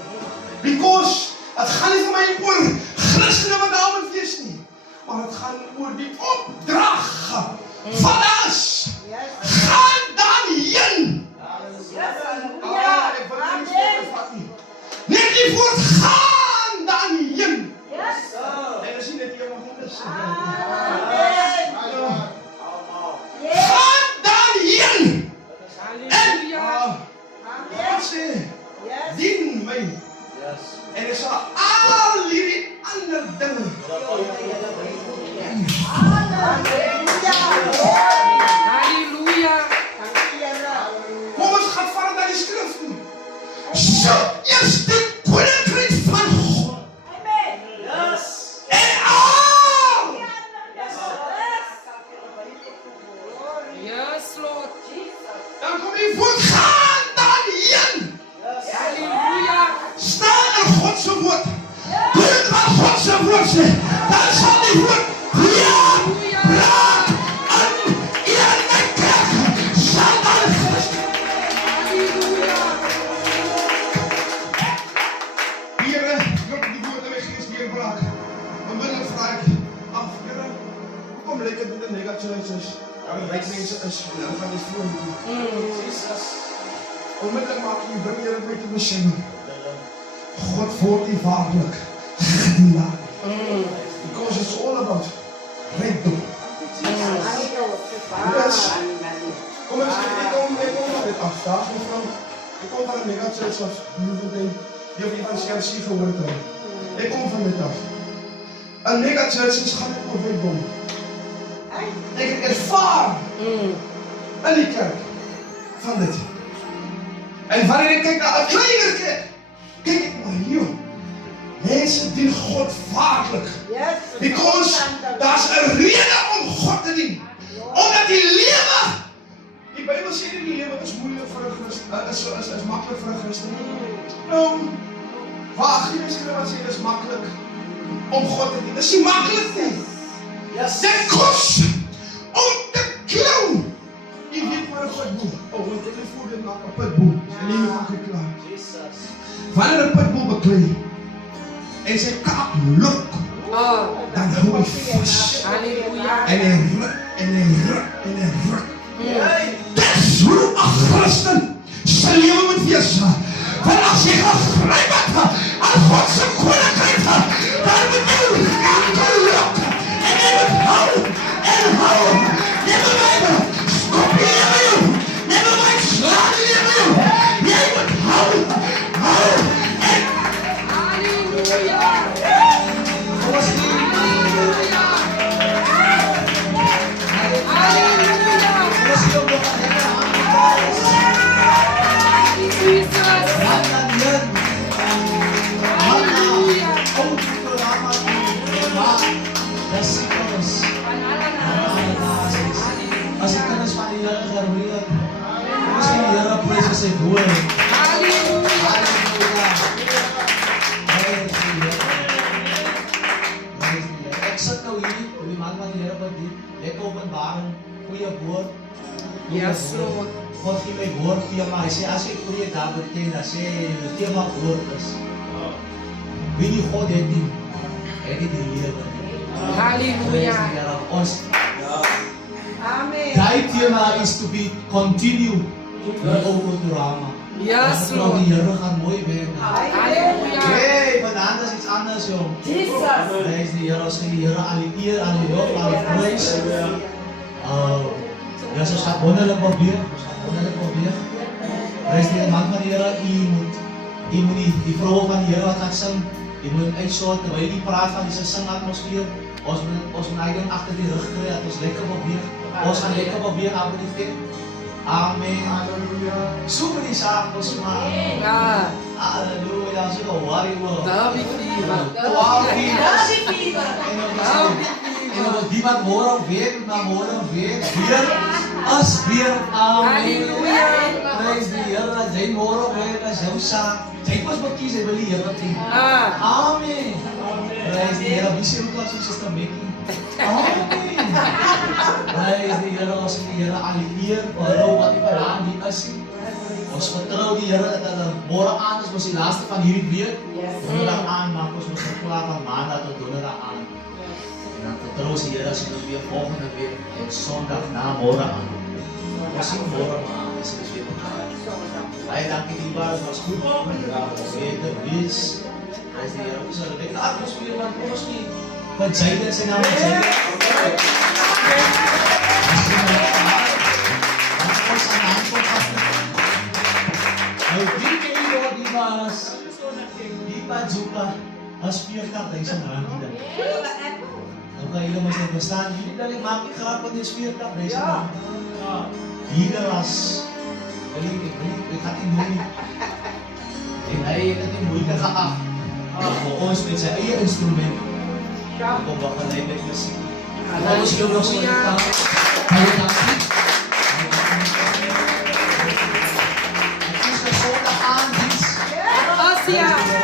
Because het gaan nie vir my oor Christene wat daar moet wees nie, maar het gaan oor die opdrag van ons. Gaan dan heen. Ek wil nie so vat nie. Net die woord gaan dan heen. En as jy net hier mag anders sê. Gaan dan heen. En God sê, dien my. En ek sal al hierdie ander dinge Halleluja. Kom ons gaan verder naar die skrif toe. Soek eers die koninkrijk van God. En al Yes, Lord. dan kom jy voort gaan daarheen. Halleluja. Staan in Godse woord. Doen wat Godse woord sê. Dan sal die woord praat in eerlijke kerk. Sal dan Here, loop die woord in my gees deurbraak. Onmiddellik vra ek, ag Here, hoekom lyk dit in mega churches? Daar ryk mense is en hulle gaan nie vloei nie. Jesus. Onmiddellik maak jy bring Here met die besef. God word nie waarlik gelaat. Because it's all about rijkdom. Dus, kom eens, ik kom van dit af. Daar mevrouw, ik kom van een mega church of die op evangelie gehoord hebben. Ik kom van dit af. Een mega church is gaat op rijkdom. Ik heb ervaar in die kerk van dit. En wanneer ik kijk naar een kleiner kerk, kijk ik naar hier. Mensen dienen God vaarlijk. Because daar is een reden om God te dienen. Omdat die leven, die Bijbel zegt in die leven is moeilijk voor een christen, is makkelijk voor een christen. Nou, waar Agrippus wat zegt is makkelijk om God te dienen. Dat is niet makkelijk niet. Het kost om te klauwen. Je weet waar een putboel. Oh, want ik voel dit nog een putboel. En niet meer makkelijk klaar. Wanneer een putboel bekleedt en zijn kaap lukt, dan hou hij vast. Halleluja. En hij rukt, en hij rukt, en hij rukt. Dus hoe een christen zijn leven moet wees. Want als je gegrijpt hebt aan Godse koninkrijk, dan moet je raken lukken. En je moet houden en houden. Never mind, kopiëren je. Never mind, slaan je. Jij moet houden, houden. En Halleluja. As ek kan is van die Here geroeer. Ons kan die Here prys sy woord. Halleluja. Ek sit nou hier, die man van die Here wat die lekker openbaring, goeie woord. Yes, Lord. God gee my woord vir my. Hy sê as ek goeie daar beteken, dan sê die tema woord is. Wie die God het nie die lewe nie. Halleluja. Ons Amen. die tema is to be continue hier ook op Rama. Yes, Die Lord. Here gaan mooi werk. Halleluja. Hey, vanavond is iets anders, jong. Jesus. Prijs die Here, ons gee die Here aan die eer, aan die lof, aan die prys. Ja, ons gaat wonderlik probeer. Prijs die man van die Here, u moet die vrouw van die Here wat gaat sing, u moet uitsoort, terwijl die praat van die singatmosfeer, ons moet eigenlijk achter die rug krijgen, dat ons lekker probeer. Ons gaan lekker probeer, aan die tent. Amen. Super die zaak, ons maar. Ja. Halleluja, so een warrior. David fever. En dan die wat morgen weet, weer weer. Amen. Halleluja. Prijs die Here, dat jy morgen weet, as jou saak. Jy moet bekies, hy wil die Here dien. Amen. Prijs die Here, wie sê ook as ons is dan Becky? Amen. Prijs die Here, ons die Here aan die eer, verhou wat die verhaal nie is. Ons vertrouw die Here dat hulle morgen aan is, ons die laaste van hierdie week. Donderdag aan, maak ons verklaar van maandag tot donderdag aan. En dan vertrouw ons die Here as ons weer volgende week en sondag na morgen aan. Ons sien morgen aan, is ons weer mekaar. Baie dankie die baas, was goed. Vrede, wees. Prijs die Here, ons sal lekker atmosfeer, want ons nie van Jayden sy naam, Jayden. Nou, wie ken die woord die baas? Die Pajuka, as 40,000 rand. Okay, Panginoon mas nagbasan. Hindi lang makik harapan ng Spirit na. Praise God. Hidaras. Balik, katimuli. Ay, katimuli ka ka. Oo, Spirit sa iya instrument. Ako baka na-ibig kasi. Tapos yung ako salita. Tayo natin. At least na hands.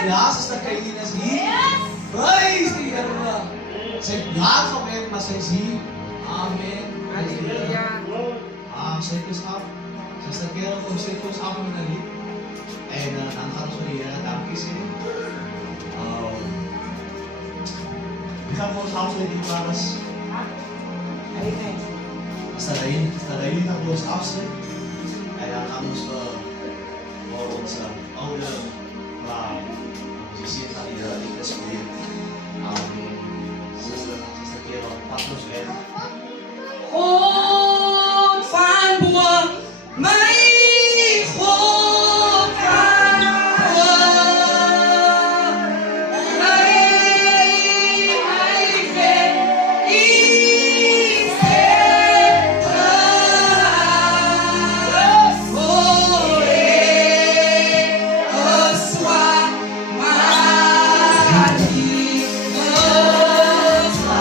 Lasas na kainin na siya. Praise the Lord. Say God from heaven must say Amen. Say this up. Sa kaya ko say this up mo na rin. And nangkang ko niya na tapos Isang close house na dito paras. Basta rin na close house na. Kaya nakamos ka moron sa aula. Sisiyan na ira ito sa kuya. Sister Kira, patros yan. 翻过每火看我，来给一切的我的说马蹄和船。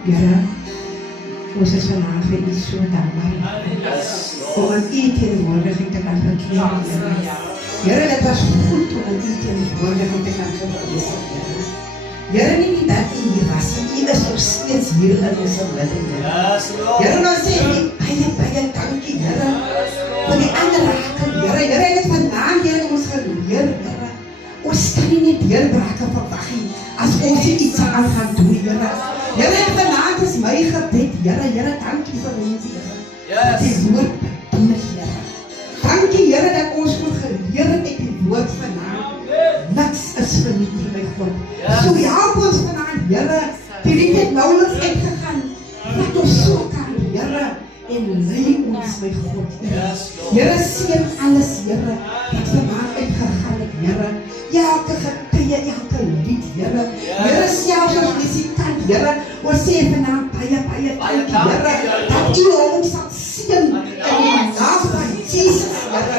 Here, ons is vandag vir u so dankbaar. Om aan u teenwoordigheid te kan verkeer, Here. Here, dit was goed om aan u teenwoordigheid te kan verkeer, Here. Here, nie dat u hier was, u is nog steeds hier in ons midde, Here. Here, nou sê u baie dankie, Here, vir die aanraking, Here. Here, het vandaan, Here, ons geleer, Here. Ons kan nie net deurbrake verwag nie, as ons nie iets aan gaan doen, Here. Here, vanavond is my gebed, Here, dankie vir ons, Here. Die woord bedoel, Here. Dankie, Here, dat ons moet geleer het uit die woord vanavond. Niks is vernietig, my God. So help ons vanavond, Here, die lied het nauwelijks uitgegaan, dat ons so kan, Here, en lei ons, my God, Here. Here, seën alles, Here, wat vanavond uitgegaan het, Here. Elke getuie, elke lied, Here. Here, selfs ons musikant, Here, ons sê vanavond baie dankie, Here, dat u ons sal seën in die naam van Jesus, Here.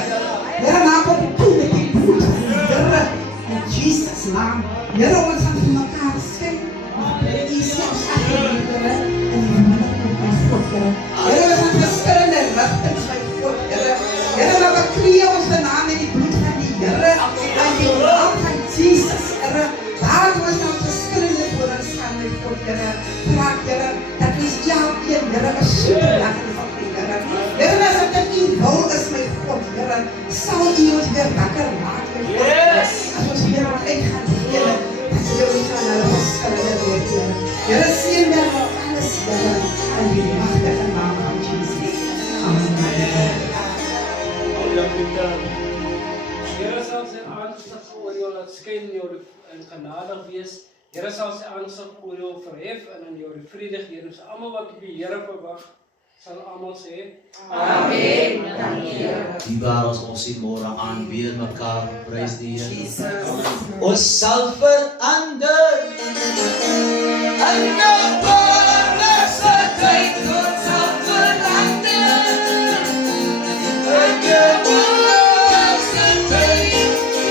Here, maak op toe met die bloed van die Here, in Jesus' naam. Here, ons gaan vir mekaar skyn, maar u selfs agterneem, Here, in die middag van my God, Here. Here, ons gaan verskillende rigtings, my God, Here. Here, maar bekleed ons vanavond met die bloed van die Here, in die naam van Jesus, Here. Laat ons nou verskillende voor ons gaan, my God, Here. Vraag, Here, dat ons elkeen, Here, een superdag is op die Here. Here, as het in u wil is, my God, Here, sal u ons weer wakker maak, my God, Here. As ons weer wat uitgaan, Here, dat u ons gaan na die verskillende weer, Here. Here, seën weer nou alles, Here, in die machtige naam van Jesus. Amen. Here sal sy aangesig oor jou laat skyn en jou in genade wees. Here sal sy aangesig oor jou verhef en in jou vrede gee. Dus almal wat op die Here verwag, sal almal sê Amen. Dankie, Here. Die waar ons sien môre aanbid mekaar, prys die Here. Ons sal verander. En nou se tyd ons sal verander. En nou se tyd ons sal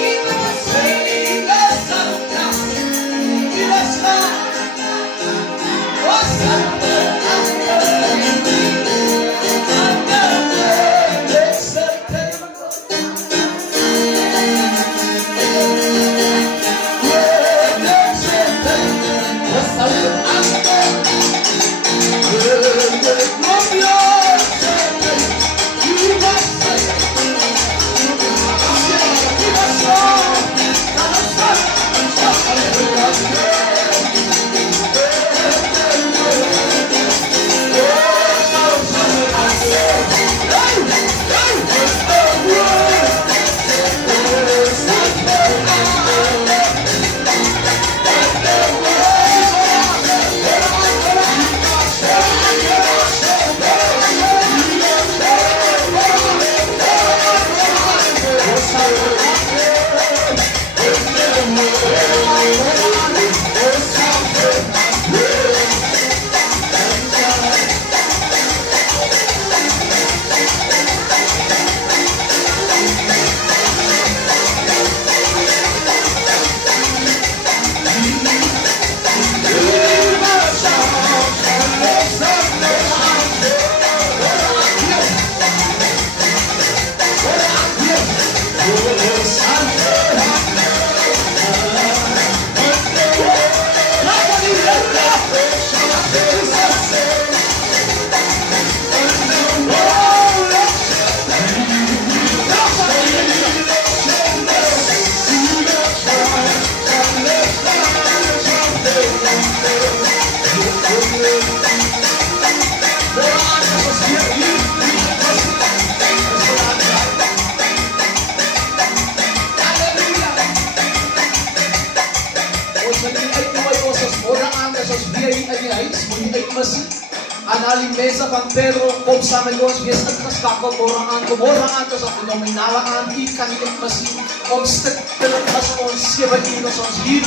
Aan al die mense van Pedro, kom saam met ons, wees ingeskakel môre aan, is 'n fenominale aan, u kan nie uitmis nie, ons stiktelik as ons 7 uur as ons hier,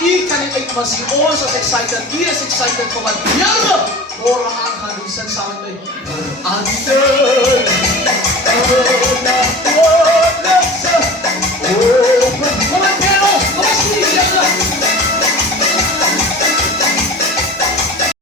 u kan nie uitmis nie, ons is excited, u is excited vir wat Here môre aan gaan doen, sin saam met my.